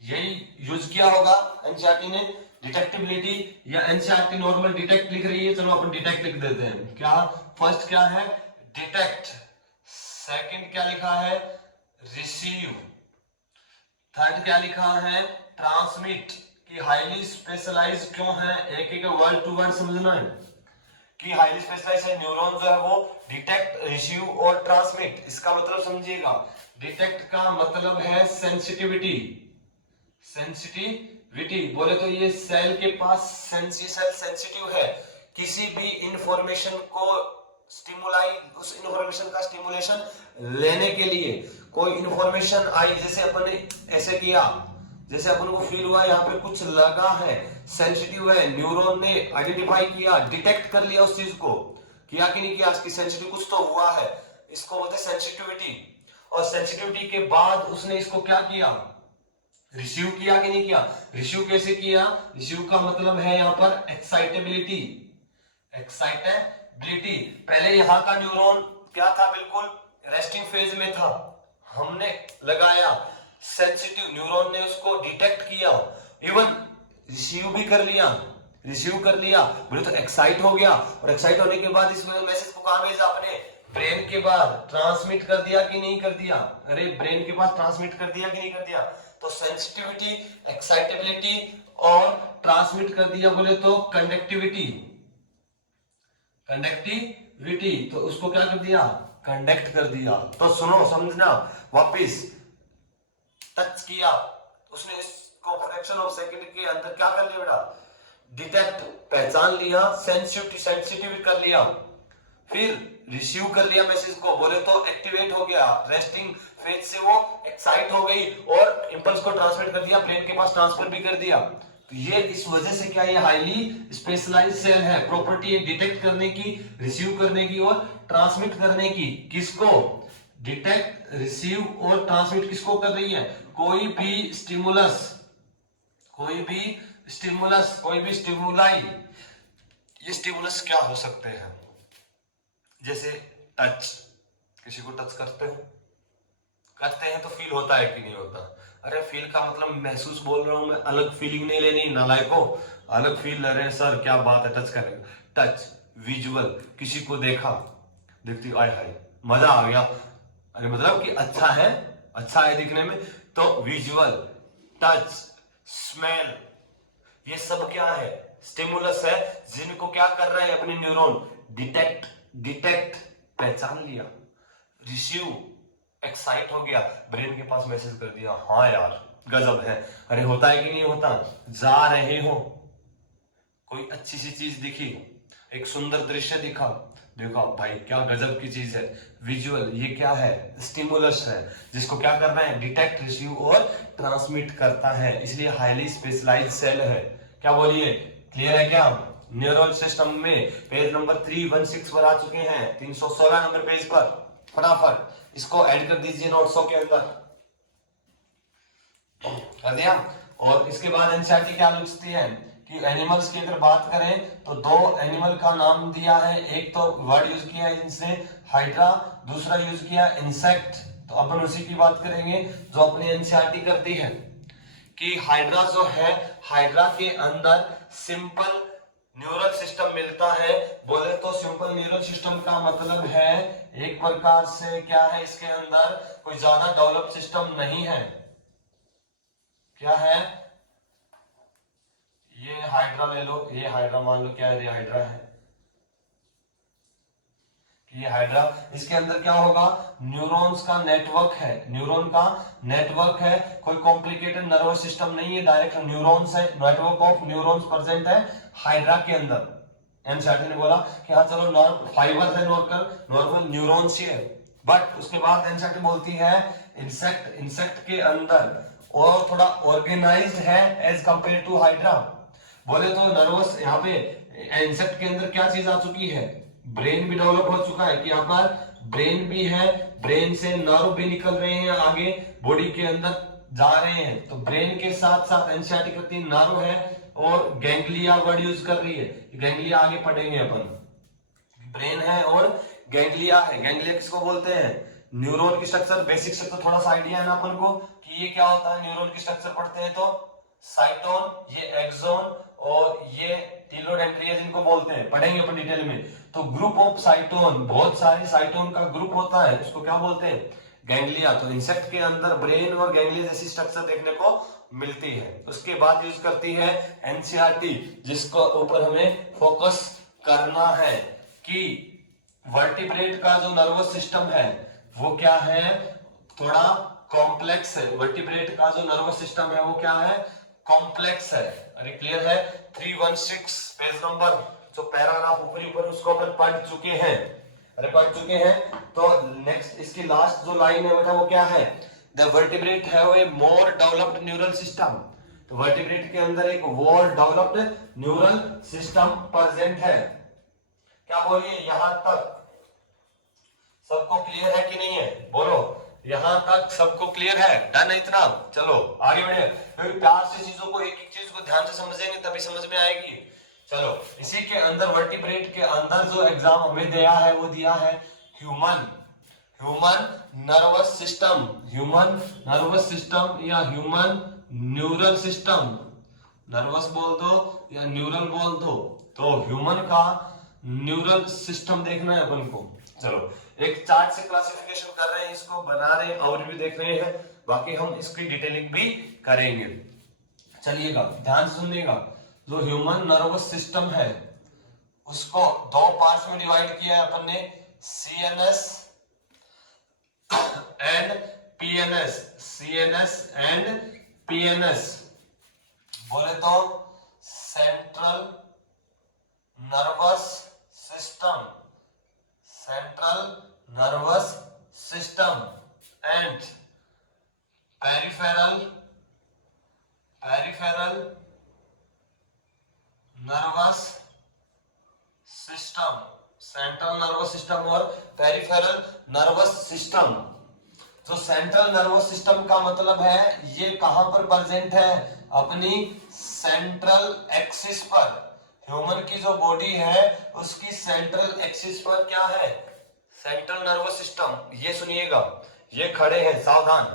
यही यूज किया होगा एनसीईआरटी ने, डिटेक्टिबिलिटी, या एनसीईआरटी नॉर्मल डिटेक्ट लिख रही है, चलो अपन डिटेक्ट लिख देते हैं। क्या फर्स्ट क्या है, डिटेक्ट, सेकंड क्या लिखा है, रिसीव, थर्ड क्या लिखा है, ट्रांसमिट, कि हाईली स्पेशलाइज्ड क्यों है, एक एक वर्ड टू वर्ड समझना है कि हाईली स्पेशलाइज्ड है न्यूरॉन जो है वो डिटेक्ट, रिसीव और ट्रांसमिट। इसका मतलब समझिएगा, डिटेक्ट का मतलब है सेंसिटिविटी, सेंसिटिविटी बोले तो ये सेल के पास सेल सेंसिटिव है, किसी भी इंफॉर्मेशन को स्टिमुलाई, उस इंफॉर्मेशन का स्टिमुलेशन लेने के लिए, कोई इंफॉर्मेशन आई, जैसे अपन ने ऐसे किया, जैसे अपन को फील हुआ यहाँ पे कुछ लगा है, सेंसिटिव है, न्यूरॉन ने आइडेंटिफाई किया, डिटेक्ट कर लिया उस चीज को, किया कि नहीं किया, इसकी सेंसिटिव कुछ तो हुआ है, इसको बोलते हैं सेंसिटिविटी। और सेंसिटिविटी के बाद उसने इसको क्या किया, रिसीव किया कि नहीं किया। रिसीव कैसे किया, रिसीव का मतलब है यहाँ पर एक्साइटेबिलिटी, एक्साइटेबिलिटी। पहले यहाँ का न्यूरॉन क्या था, बिल्कुल रेस्टिंग फेज में था, हमने लगाया, सेंसिटिव न्यूरॉन ने उसको डिटेक्ट किया, इवन रिसीव भी कर लिया, रिसीव कर लिया, बोले तो एक्साइट हो गया, और एक्साइट होने के बाद इस मैसेज को कहां भेजा, अपने ब्रेन के बाद ट्रांसमिट कर दिया कि नहीं कर दिया, अरे ब्रेन के पास ट्रांसमिट कर दिया कि नहीं कर दिया। तो सेंसिटिविटी, एक्साइटेबिलिटी और ट्रांसमिट कर दिया, बोले तो कंडक्टिविटी, कंडक्टिविटी, तो उसको क्या कर दिया, कंडक्ट कर दिया। तो सुनो समझना, वापिस टच किया, उसने इसको फ्रैक्शन ऑफ सेकंड के अंदर क्या कर लिया बेटा, डिटेक्ट, पहचान लिया, सेंसिटिव कर लिया, फिर रिसीव कर लिया मैसेज को, बोले तो एक्टिवेट हो गया, रेस्टिंग फेज से वो एक्साइट हो गई और इंपल्स को ट्रांसमिट कर दिया, ब्रेन के पास ट्रांसफर भी कर दिया। तो ये इस वजह से क्या, ये हाईली स्पेशलाइज्ड सेल है, प्रॉपर्टी है डिटेक्ट करने की, रिसीव करने की और ट्रांसमिट करने की। किसको, डिटेक्ट, रिसीव और ट्रांसमिट किसको कर रही है, कोई भी स्टिमुलस, कोई भी स्टिमुलस, कोई भी स्टिमुलाई। ये स्टिमुलस क्या हो सकते हैं, जैसे टच, किसी को टच करते हैं तो फील होता है कि नहीं होता, अरे फील का मतलब महसूस बोल रहा हूं मैं, अलग फीलिंग नहीं लेनी, नालायको अलग फील ले रहे हैं सर, क्या बात है, टच करेंगे। टच, विजुअल, किसी को देखा, देखती आय हाय मजा आ गया, अरे मतलब कि अच्छा है दिखने में, तो विजुअल, टच, स्मेल, ये सब क्या है, स्टिमुलस है, जिनको क्या कर रहे हैं अपने न्यूरॉन, डिटेक्ट, पहचान लिया, रिसीव, एक्साइट हो गया, ब्रेन के पास मैसेज कर दिया, हाँ यार गजब है, अरे होता है कि नहीं होता, जा रहे हो, कोई अच्छी सी चीज दिखी, एक सुंदर दृश्य दिखा, देखो भाई क्या गजब की चीज है, विजुअल, ये क्या है, स्टिमुलस है, जिसको क्या करना है, डिटेक्ट, रिसीव और ट्रांसमिट करता है, इसलिए हाईली स्पेशलाइज्ड सेल है। क्या बोलिए, क्लियर है क्या। न्यूरल सिस्टम में पेज नंबर 316 पर आ चुके हैं, 316 नंबर पेज पर, फटाफट इसको ऐड कर दीजिए नोट्सों के अंदर, कर दिया। और इसके बाद एनसीईआरटी क्या पूछती है कि एनिमल्स की अगर बात करें तो 2 एनिमल का नाम दिया है, एक तो वर्ड यूज किया है जिनसे हाइड्रा, दूसरा यूज किया इंसेक्ट। तो अपन उसी की बात करेंगे जो अपनी एनसीईआरटी करती है कि हाइड्रा जो है, हाइड्रा के अंदर सिंपल न्यूरल सिस्टम मिलता है। बोले तो सिंपल न्यूरल सिस्टम का मतलब है एक प्रकार से क्या है, इसके अंदर कोई ज्यादा डेवलप सिस्टम नहीं है। क्या है, ये हाइड्रा ले लो, ये हाइड्रा मान लो, क्या है, ये हाइड्रा है, ये हाइड्रा, इसके अंदर क्या होगा, न्यूरॉन्स का नेटवर्क है, न्यूरॉन का नेटवर्क है, कोई कॉम्प्लिकेटेड नर्वस सिस्टम नहीं है, डायरेक्ट न्यूरॉन्स है, नेटवर्क ऑफ न्यूरॉन्स प्रेजेंट है हाइड्रा के अंदर। एनसीईआरटी ने बोला कि हाँ चलो फाइबर है, नॉर्मल न्यूरॉन्स ही है, बट उसके बाद एनसीईआरटी बोलती है इंसेक्ट के अंदर और थोड़ा ऑर्गेनाइज्ड है एज कंपेयर टू हाइड्रा। बोले तो नर्वस यहाँ पे इंसेक्ट के अंदर क्या चीज आ चुकी है, ब्रेन भी डेवलप हो चुका है कि यहाँ पर ब्रेन भी है, ब्रेन से नर्व भी निकल रहे हैं आगे बॉडी के अंदर जा रहे हैं। तो ब्रेन के साथ साथ एनसीईआरटी कहती है नर्व है और गैंग्लिया वर्ड यूज कर रही है। गैंग्लिया आगे पढ़ेंगे अपन, ब्रेन है और गैंग्लिया है। गैंग्लिया किसको बोलते हैं, न्यूरॉन की स्ट्रक्चर, बेसिक स्ट्रक्चर थोड़ा सा आइडिया है ना अपन को कि ये क्या होता है। न्यूरॉन की स्ट्रक्चर पढ़ते हैं तो साइटोन, ये एक्सोन और ये टीलोडेंड्रिया जिनको बोलते हैं, पढ़ेंगे अपन डिटेल में। तो ग्रुप ऑफ साइटोन, बहुत सारे साइटोन का ग्रुप होता है, उसको क्या बोलते हैं, गैंग्लिया। तो इंसेक्ट के अंदर ब्रेन और गैंग्लिया जैसी स्ट्रक्चर देखने को मिलती है। उसके बाद यूज करती है एनसीईआरटी, जिसको ऊपर हमें फोकस करना है कि वर्टिब्रेट का जो नर्वस सिस्टम है वो क्या है, थोड़ा कॉम्प्लेक्स है। वर्टिब्रेट का जो नर्वस सिस्टम है वो क्या है, कॉम्प्लेक्स है। अरे क्लियर है, 316 पेज नंबर जो पैराग्राफ ऊपर उसको अपन पढ़ चुके हैं। अरे पढ़ चुके हैं। तो नेक्स्ट इसकी लास्ट जो लाइन है बेटा वो क्या है, the vertebrate have a more developed neural system. तो वर्टिब्रेट के अंदर एक more developed neural system present है। क्या बोलिए, यहां तक सबको क्लियर है कि नहीं है, बोलो यहां तक सबको क्लियर है, डन है इतना। चलो आगे बढ़े, क्योंकि प्यार से चीजों को एक एक चीज को ध्यान से समझेंगे तभी समझ में आएगी। चलो इसी के अंदर वर्टिब्रेट के अंदर जो एग्जाम हमें दिया है वो दिया है human nervous system, human nervous system या ह्यूमन न्यूरल सिस्टम। नर्वस बोल दो या न्यूरल बोल दो, तो ह्यूमन का न्यूरल सिस्टम देखना है अपन को। चलो एक चार्ट से क्लासिफिकेशन कर रहे हैं, इसको बना रहे हैं और भी देख रहे हैं, बाकी हम इसकी डिटेलिंग भी करेंगे। चलिएगा ध्यान से सुनिएगा। जो ह्यूमन नर्वस सिस्टम है उसको दो पार्ट्स में डिवाइड किया है अपन ने, CNS and PNS, CNS and PNS. बोले तो central nervous system, central nervous system and peripheral nervous system, central nervous system और पेरिफेरल नर्वस सिस्टम। जो सेंट्रल नर्वस सिस्टम का मतलब है ये कहां पर प्रेजेंट है, अपनी सेंट्रल एक्सिस पर। ह्यूमन की जो बॉडी है उसकी सेंट्रल एक्सिस पर क्या है, सेंट्रल नर्वस सिस्टम। ये सुनिएगा, ये खड़े हैं सावधान,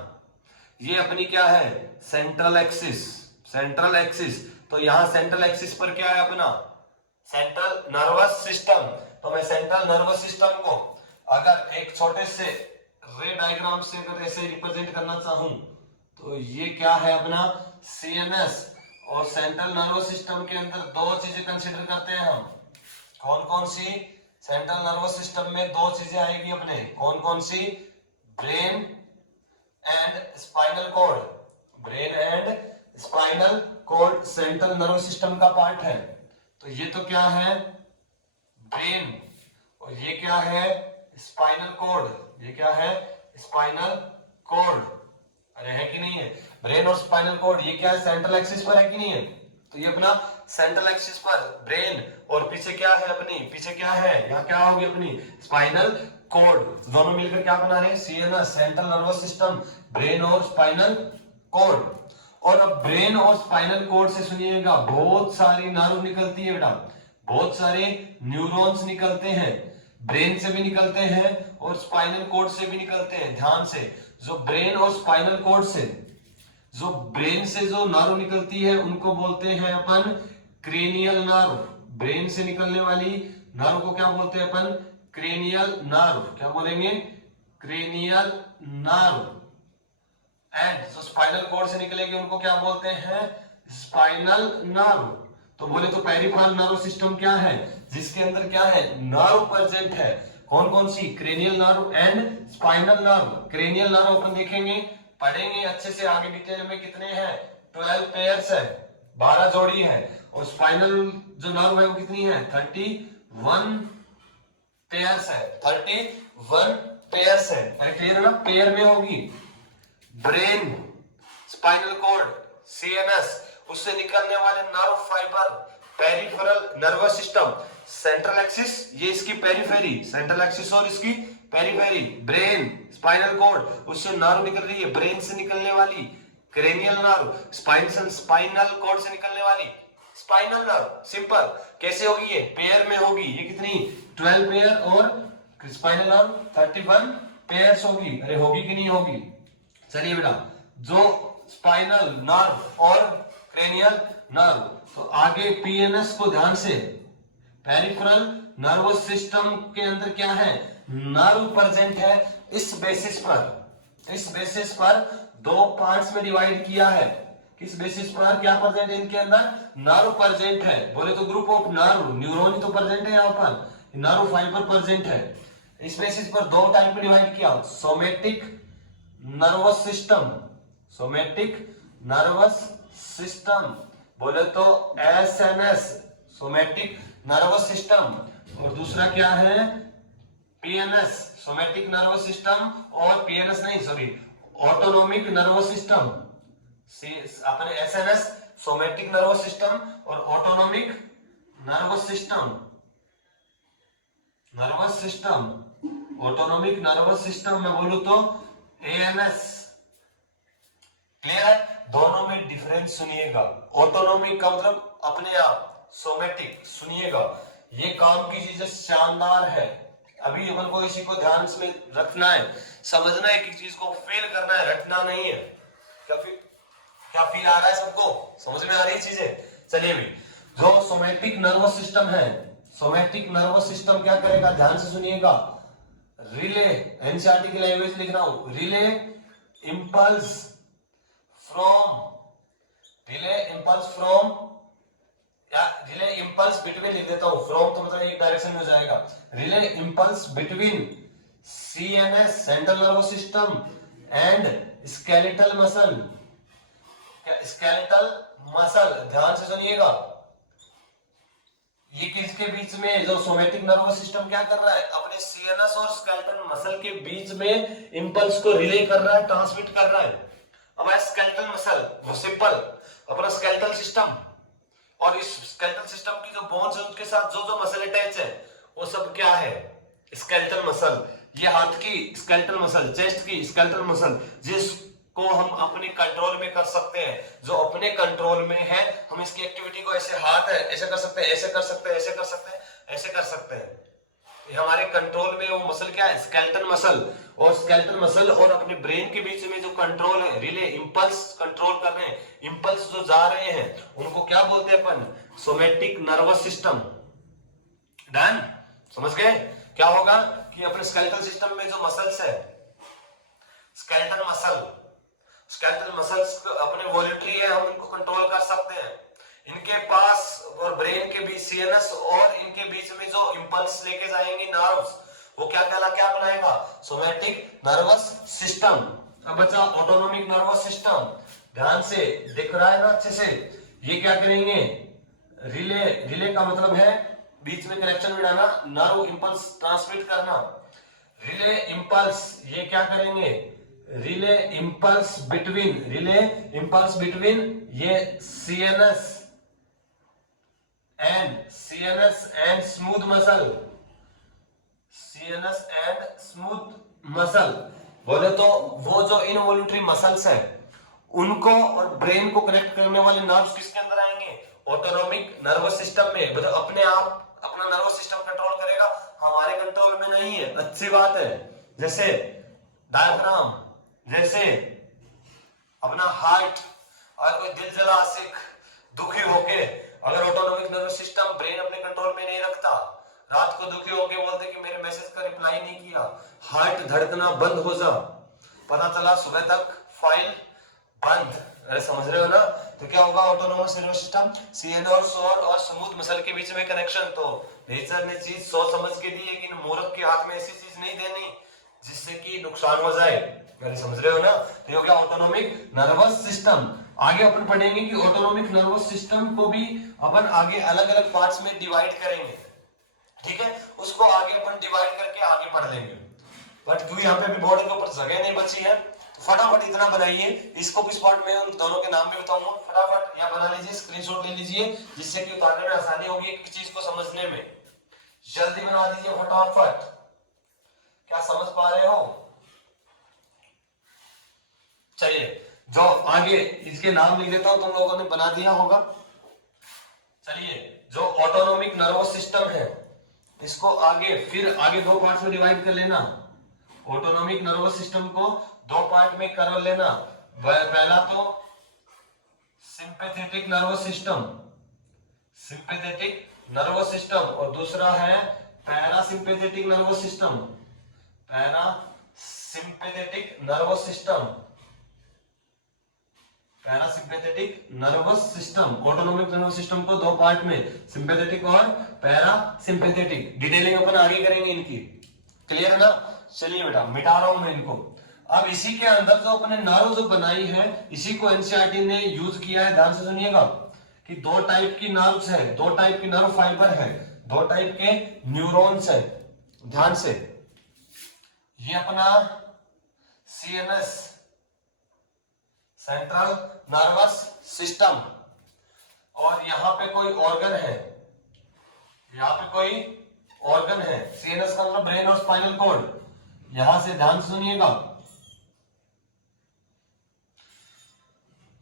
ये अपनी क्या है, सेंट्रल एक्सिस, सेंट्रल एक्सिस। तो यहां सेंट्रल एक्सिस पर क्या है अपना सेंट्रल नर्वस सिस्टम। तो मैं सेंट्रल नर्वस सिस्टम को अगर एक छोटे से रे डायग्राम से अगर ऐसे रिप्रेजेंट करना चाहूं तो ये क्या है अपना सीएनएस। और सेंट्रल नर्वस सिस्टम के अंदर दो चीजें कंसीडर करते हैं हम, कौन कौन सी, सेंट्रल नर्वस सिस्टम में दो चीजें आएगी अपने, कौन कौन सी, brain and spinal cord. Brain and spinal cord central nervous system का पार्ट है। तो ये तो क्या है, ब्रेन, और ये क्या है, स्पाइनल कॉर्ड। ये क्या है, स्पाइनल कॉर्ड। अरे है कि नहीं है, ब्रेन और स्पाइनल कॉर्ड ये क्या है, सेंट्रल एक्सिस पर है कि नहीं है। तो ये अपना सेंट्रल एक्सिस पर ब्रेन, और पीछे क्या है अपनी, पीछे क्या है, यहाँ क्या होगी अपनी स्पाइनल कॉर्ड। दोनों मिलकर क्या बना रहे हैं, CNS, central nervous system, brain और स्पाइनल कॉर्ड। और अब ब्रेन और स्पाइनल कॉर्ड से सुनिएगा बहुत सारी नर्व निकलती है बेटा, बहुत सारे न्यूरॉन्स निकलते हैं, ब्रेन से भी निकलते हैं और स्पाइनल कॉर्ड से भी निकलते हैं। ध्यान से, जो ब्रेन और स्पाइनल कॉर्ड से, जो ब्रेन से जो नर्व निकलती है उनको बोलते हैं अपन क्रेनियल नर्व। ब्रेन से निकलने वाली नर्व को क्या बोलते हैं अपन, क्रेनियल नर्व। क्या बोलेंगे, क्रेनियल नर्व। एंड जो स्पाइनल कॉर्ड से निकलेगी उनको क्या बोलते हैं, स्पाइनल नर्व। तो बोले तो पेरिफेरल नर्व सिस्टम क्या है, जिसके अंदर क्या है, नर्व प्रेजेंट है। कौन कौन सी, cranial nerve and spinal nerve. Cranial nerve अपन देखेंगे, पढ़ेंगे अच्छे से आगे डिटेल में, कितने हैं, 12 पेयर्स है, 12 जोड़ी है। और स्पाइनल जो नर्व है वो कितनी है, 31 पेयर्स है, 31 पेयर से, अरे क्लियर है ना, पेयर में होगी। ब्रेन, स्पाइनल कॉर्ड, सीएनएस, उससे निकलने वाले nerve fibre, peripheral nervous system, central axis, ये इसकी पेरिफेरी, सेंट्रल एक्सिस और इसकी पेरिफेरी, ब्रेन, स्पाइनल कॉर्ड, उससे नर्व निकल रही है, ब्रेन से निकलने वाली क्रेनियल नर्व, स्पाइनल कॉर्ड से निकलने वाली स्पाइनल नर्व। सिंपल, कैसे होगी ये? पेयर में होगी। ये कितनी? 12 पेयर और स्पाइनल नर्व 31 पेयर्स होगी। अरे होगी कि नहीं होगी? चलिए बेटा, जो स्पाइनल नर्व और क्रेनियल नर्व, तो आगे पीएनएस को ध्यान से, पेरिफेरल नर्वस सिस्टम के अंदर क्या है? नर्व प्रेजेंट है। इस बेसिस पर दो पार्ट्स में डिवाइड किया है। किस बेसिस पर क्या प्रेजेंट है इनके अंदर? नर्व प्रेजेंट है। बोले तो ग्रुप ऑफ नर्व, न्यूरॉन तो प्रेजेंट है यहाँ पर, नर्व फाइबर प्रेजेंट है। इस बेसिस पर दो टाइप में डिवाइड किया, somatic nervous system, somatic nervous system, बोले तो एसएनएस, सोमेटिक नर्वस सिस्टम, और दूसरा क्या है? पीएनएस, सोमेटिक नर्वस सिस्टम, और पीएनएस नहीं, सॉरी, ऑटोनोमिक नर्वस सिस्टम। अपने एसएनएस सोमेटिक नर्वस सिस्टम और autonomic nervous system, autonomic nervous system में बोलूं तो एएनएस। क्लियर है? दोनों में डिफरेंस सुनिएगा। ऑटोनोमिक का मतलब अपने आप, सोमेटिक सुनिएगा, ये काम की चीज शानदार है। अभी अपन को इसी को ध्यान में रखना है, समझना है कि चीज को फेल करना है, रटना नहीं है। क्या फील आ रहा है सबको? समझ में आ रही है चीजें? चलिए भी, जो सोमेटिक नर्वस सिस्टम है, सोमेटिक नर्वस सिस्टम क्या करेगा? ध्यान से सुनिएगा। रिले, एनसीईआरटी की लैंग्वेज लिख रहा हूं, रिले इंपल्स फ्रॉम, या रिले इंपल्स बिटवीन लिख देता हूं, फ्रॉम तो मतलब एक डायरेक्शन में हो जाएगा। Relay impulse between CNS, central nervous system, and skeletal muscle. Skeletal muscle, ध्यान से सुनिएगा, ये किसके बीच में? जो सोमेटिक नर्वस सिस्टम क्या कर रहा है? अपने सीएनएस और स्केलेटल मसल के बीच में इंपल्स को रिले कर रहा है, ट्रांसमिट कर रहा है। अब स्केलेटल मसल, वो सिंपल अपना स्केलेटल सिस्टम, और इस स्केलेटल सिस्टम की जो बोन्स है उसके साथ जो जो मसल अटैच है वो सब क्या है? Skeletal muscle. ये हाथ की स्केलेटल मसल, चेस्ट की स्केलेटल मसल, जिसको हम अपने कंट्रोल में कर सकते हैं, जो अपने कंट्रोल में है, हम इसकी एक्टिविटी को ऐसे, हाथ है ऐसे कर सकते हैं, ऐसे कर सकते हैं, ऐसे कर सकते हैं, ऐसे कर सकते हैं। ये हमारे कंट्रोल में वो मसल क्या है? Skeletal muscle. और स्केलेटल मसल और अपने ब्रेन के बीच में जो कंट्रोल है, रिले इंपल्स कंट्रोल कर रहे हैं, इंपल्स जो जा रहे हैं, उनको क्या बोलते हैं अपन? Somatic nervous system. डन? समझ गए? क्या होगा कि अपने स्केलेटल सिस्टम में जो मसल्स है, स्केलेटल मसल्स अपने वॉल्यूटरी है, हम इनको कंट्रोल कर सकते हैं। इनके पास और ब्रेन के बीच, सीएनएस और इनके बीच में जो इंपल्स लेके जाएंगे नर्व्स, वो क्या बनाएगा? Somatic nervous system. अब बचा ऑटोनोमिक नर्वस सिस्टम। ध्यान से दिख रहा है ना अच्छे से? ये क्या करेंगे? रिले का मतलब है बीच में कनेक्शन बिठाना, नर्व इंपल्स ट्रांसमिट करना। रिले इंपल्स, ये क्या करेंगे? रिले इंपल्स बिटवीन ये सीएनएस एंड स्मूथ मसल, बोले तो वो जो इनवॉल्यूटरी मसल्स है, उनको और ब्रेन को कनेक्ट करने वाले नर्व्स किसके अंदर आएंगे? ऑटोनोमिक नर्वस सिस्टम में। मतलब अपने आप अपना नर्वस सिस्टम कंट्रोल करेगा, हमारे कंट्रोल में नहीं है। अच्छी बात है। जैसे डायफ्राम, जैसे अपना हार्ट, और कोई दिल जला आशिक दुखी होके, अगर ऑटोनोमिक नर्वस सिस्टम ब्रेन अपने कंट्रोल में नहीं रखता, रात को दुखी होके बोलते कि मेरे मैसेज का रिप्लाई नहीं किया, हार्ट धड़कना बंद हो जा, पता चला सुबह तक फाइल बंद। अरे समझ रहे हो ना? तो क्या होगा? ऑटोनोमस नर्वस सिस्टम, सीएनएस और स्मूथ मसल के बीच में कनेक्शन। तो नेचर ने चीज सोच समझ के दी है कि मूर्ख के हाथ में ऐसी चीज नहीं देनी जिससे कि नुकसान हो जाए। अरे समझ रहे हो ना? तो ये हो गया ऑटोनोमिक नर्वस सिस्टम। आगे अपन पढ़ेंगे कि ऑटोनोमिक नर्वस सिस्टम को भी अपन आगे अलग अलग पार्ट्स में डिवाइड करेंगे। ठीक है? उसको आगे अपन डिवाइड करके आगे पढ़ लेंगे। बट क्योंकि यहाँ पे भी बोर्ड के ऊपर जगह नहीं बची है, तो फटाफट इतना बनाइए। इसको किस पार्ट में उन दोनों के नाम भी बताऊंगा, फटाफट यहाँ बना लीजिए, स्क्रीनशॉट ले लीजिए, जिससे कि उतारने में आसानी होगी एक चीज को समझने में। जल्दी बना दीजिए फटाफट। क्या समझ पा रहे हो? चलिए, जो आगे इसके नाम लिख देता हूं, तुम लोगों ने बना दिया होगा। चलिए, जो ऑटोनोमिक नर्वस सिस्टम है, इसको फिर आगे दो पार्ट्स में डिवाइड कर लेना। ऑटोनोमिक नर्वस सिस्टम को दो पार्ट में कर लेना। पहला तो सिंपैथेटिक नर्वस सिस्टम, और दूसरा है parasympathetic nervous system, parasympathetic nervous system. Autonomic nervous system को दो पार्ट में, सिंपैथेटिक और पैरासिम्पैथेटिक। डिटेलिंग अपन आगे करेंगे इनकी, क्लियर है ना? चलिए बेटा, मिटा रहा हूं मैं इनको। अब इसी के अंदर जो अपने नर्व जो बनाई है, इसी को एनसीईआरटी ने यूज किया है। ध्यान से सुनिएगा कि दो टाइप की नर्व्स है, दो टाइप की नर्व फाइबर है, दो टाइप के न्यूरॉन्स है। ध्यान से, ये अपना सीएनएस, सेंट्रल नर्वस सिस्टम, और यहां पे कोई ऑर्गन है, सीएनएस का मतलब ब्रेन और स्पाइनल कॉर्ड। यहां से ध्यान से सुनिएगा,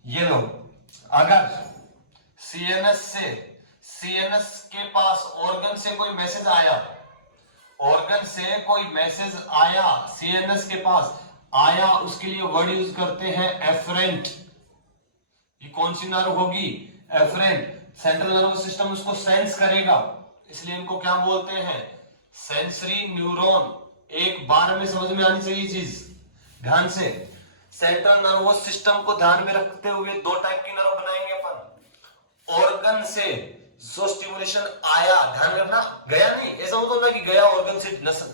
ये लो, अगर सीएनएस के पास ऑर्गन से कोई मैसेज आया, सीएनएस के पास आया, उसके लिए वर्ड यूज करते हैं एफरेंट। ये कौन सी नर्व होगी? एफरेंट। सेंट्रल नर्वस सिस्टम उसको सेंस करेगा, इसलिए इनको क्या बोलते हैं? Sensory neuron. एक बार में समझ में आनी चाहिए चीज, ध्यान से। सेंट्रल नर्वस सिस्टम को ध्यान में रखते हुए दो टाइप की नर्व बनाएंगे अपन। ऑर्गन से जो स्टिमुलेशन आया, ध्यान रखना, गया नहीं, ऐसा मतलब ना कि गया ऑर्गन से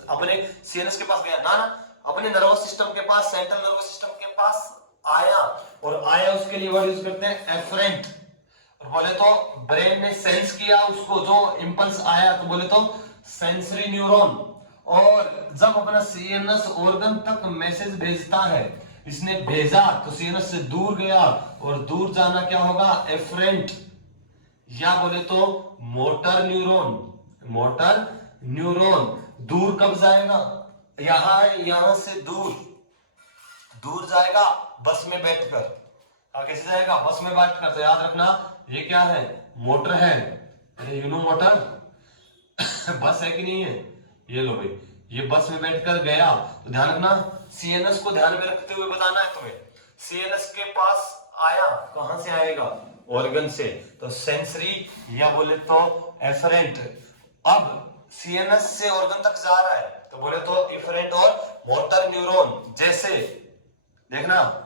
अपने सीएनएस के पास गया, ना, अपने नर्वस सिस्टम के पास, सेंट्रल नर्वस सिस्टम के पास आया, और आया उसके लिए वर्ड यूज करते हैं एफरेंट। और बोले तो ब्रेन ने सेंस किया उसको, जो इंपल्स आया, तो बोले तो सेंसरी न्यूरॉन। और जब अपना सीएनएस ऑर्गन तक मैसेज भेजता है, इसने भेजा तो सीएनएस से दूर गया, और दूर जाना क्या होगा? एफरेंट, या बोले तो मोटर न्यूरॉन। दूर कब जाएगा? यहां से दूर जाएगा बस में बैठकर। कैसे जाएगा? बस में बैठकर। तो याद रखना, ये क्या है? मोटर है। मोटर बस है कि नहीं है? ये लो भाई, ये बस में बैठकर गया, तो ध्यान रखना, सीएनएस को ध्यान में रखते हुए बताना है तुम्हें। सीएनएस के पास आया, कहां से आएगा? ऑर्गन से, तो सेंसरी या बोले तो एफरेंट। अब सीएनएस से ऑर्गन तक जा रहा है, तो बोले तो एफरेंट और मोटर न्यूरॉन। जैसे देखना,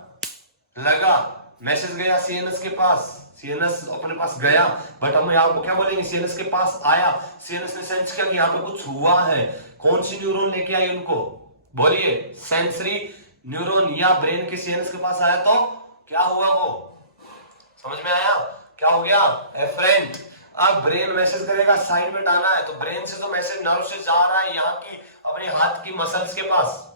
लगा मैसेज गया सीएनएस के पास, सीएनएस अपने पास गया, बट हम यहाँ को क्या बोलेंगे? सीएनएस के पास आया, सीएनएस ने सेंस किया कि यहाँ पे कुछ हुआ है। कौन सी न्यूरॉन लेके आई उनको? बोलिए, सेंसरी न्यूरॉन या ब्रेन के सीएनएस के पास आया, तो क्या हुआ? वो समझ में आया? क्या हो गया? एफरेंट। अब ब्रेन मैसेज करेगा साइड में डालना है, तो ब्रेन से तो मैसेज नर्व से जा रहा है यहाँ की अपने हाथ की मसल्स के पास।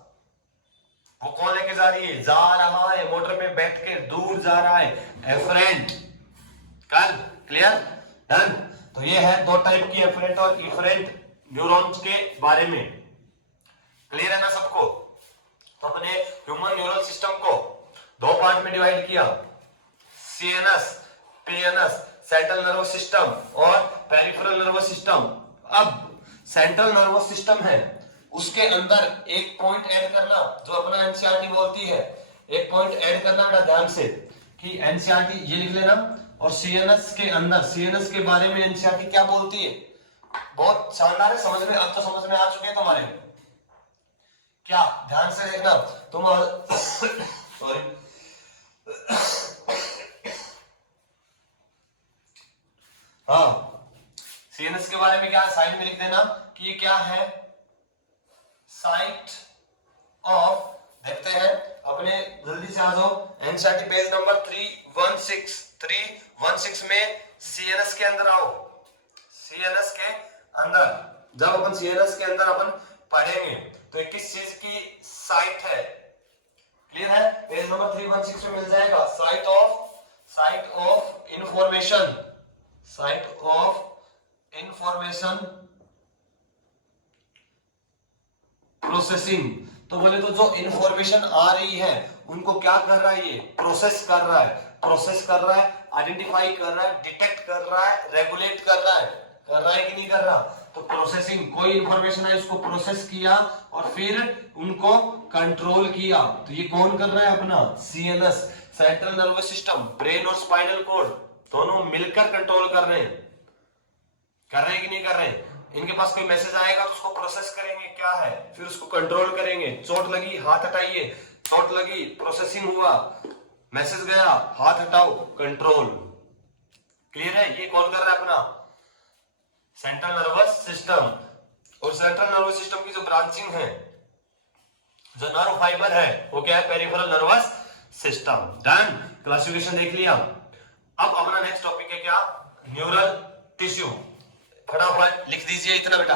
वो कौन लेके जा रही है? जा रहा है, मोटर पे बैठ के दूर जा रहा है, एफरेंट। कल क्लियर? डन। तो ये है दो टाइप की एफरेंट और इफरेंट न्यूरॉन्स के बारे में। क्लियर है ना सबको? तो अपने ह्यूमन न्यूरल सिस्टम को दो पार्ट में डिवाइड किया, CNS, PNS, central nervous system और पेरिफेरल नर्वस सिस्टम। अब सेंट्रल नर्वस सिस्टम है, उसके अंदर एक पॉइंट ऐड करना, जो अपना एनसीईआरटी बोलती है, एक पॉइंट ऐड करना बेटा ध्यान से, कि एनसीईआरटी ये लिख लेना। और सीएनएस के अंदर, सीएनएस के बारे में एनसीईआरटी क्या बोलती है? बहुत शानदार है, समझ में, अब तो समझ में आ चुके हैं तुम्हारे। क्या? ध्यान से देखना तुम। सॉरी, हाँ, सीएनएस के बारे में क्या साइड में लिख देना कि ये क्या है? साइट ऑफ, देखते हैं अपने, जल्दी से आ जाओ, एनसीईआरटी पेज नंबर 316 में सीएनएस के अंदर आओ। सीएनएस के अंदर जब अपन सीएनएस के अंदर अपन पढ़ेंगे, तो ये किस चीज की साइट है? क्लियर है? पेज नंबर 316 में मिल जाएगा, site of information, site of information processing. तो बोले तो जो इंफॉर्मेशन आ रही है उनको क्या कर रहा है? ये प्रोसेस कर रहा है, प्रोसेस कर रहा है, आइडेंटिफाई कर रहा है, डिटेक्ट कर रहा है, रेगुलेट कर रहा है कि नहीं कर रहा? तो प्रोसेसिंग, कोई इंफॉर्मेशन है उसको प्रोसेस किया और फिर उनको कंट्रोल किया, तो ये कौन कर रहा है? अपना CNS, central nervous system, brain और स्पाइनल कॉर्ड दोनों मिलकर कंट्रोल कर रहे हैं कि नहीं कर रहे हैं? इनके पास कोई मैसेज आएगा तो उसको प्रोसेस करेंगे, क्या है, फिर उसको कंट्रोल करेंगे। चोट लगी, हाथ हटाइए, चोट लगी, प्रोसेसिंग हुआ, मैसेज गया, हाथ हटाओ, कंट्रोल। क्लियर है? ये कौन कर रहा है? अपना सेंट्रल नर्वस सिस्टम। और सेंट्रल नर्वस सिस्टम की जो ब्रांचिंग है, जो नर्व फाइबर है, वो क्या है? Peripheral nervous system. Done, classification देख लिया। अब अपना नेक्स्ट टॉपिक है क्या? Neural tissue. फटाफट लिख दीजिए इतना बेटा।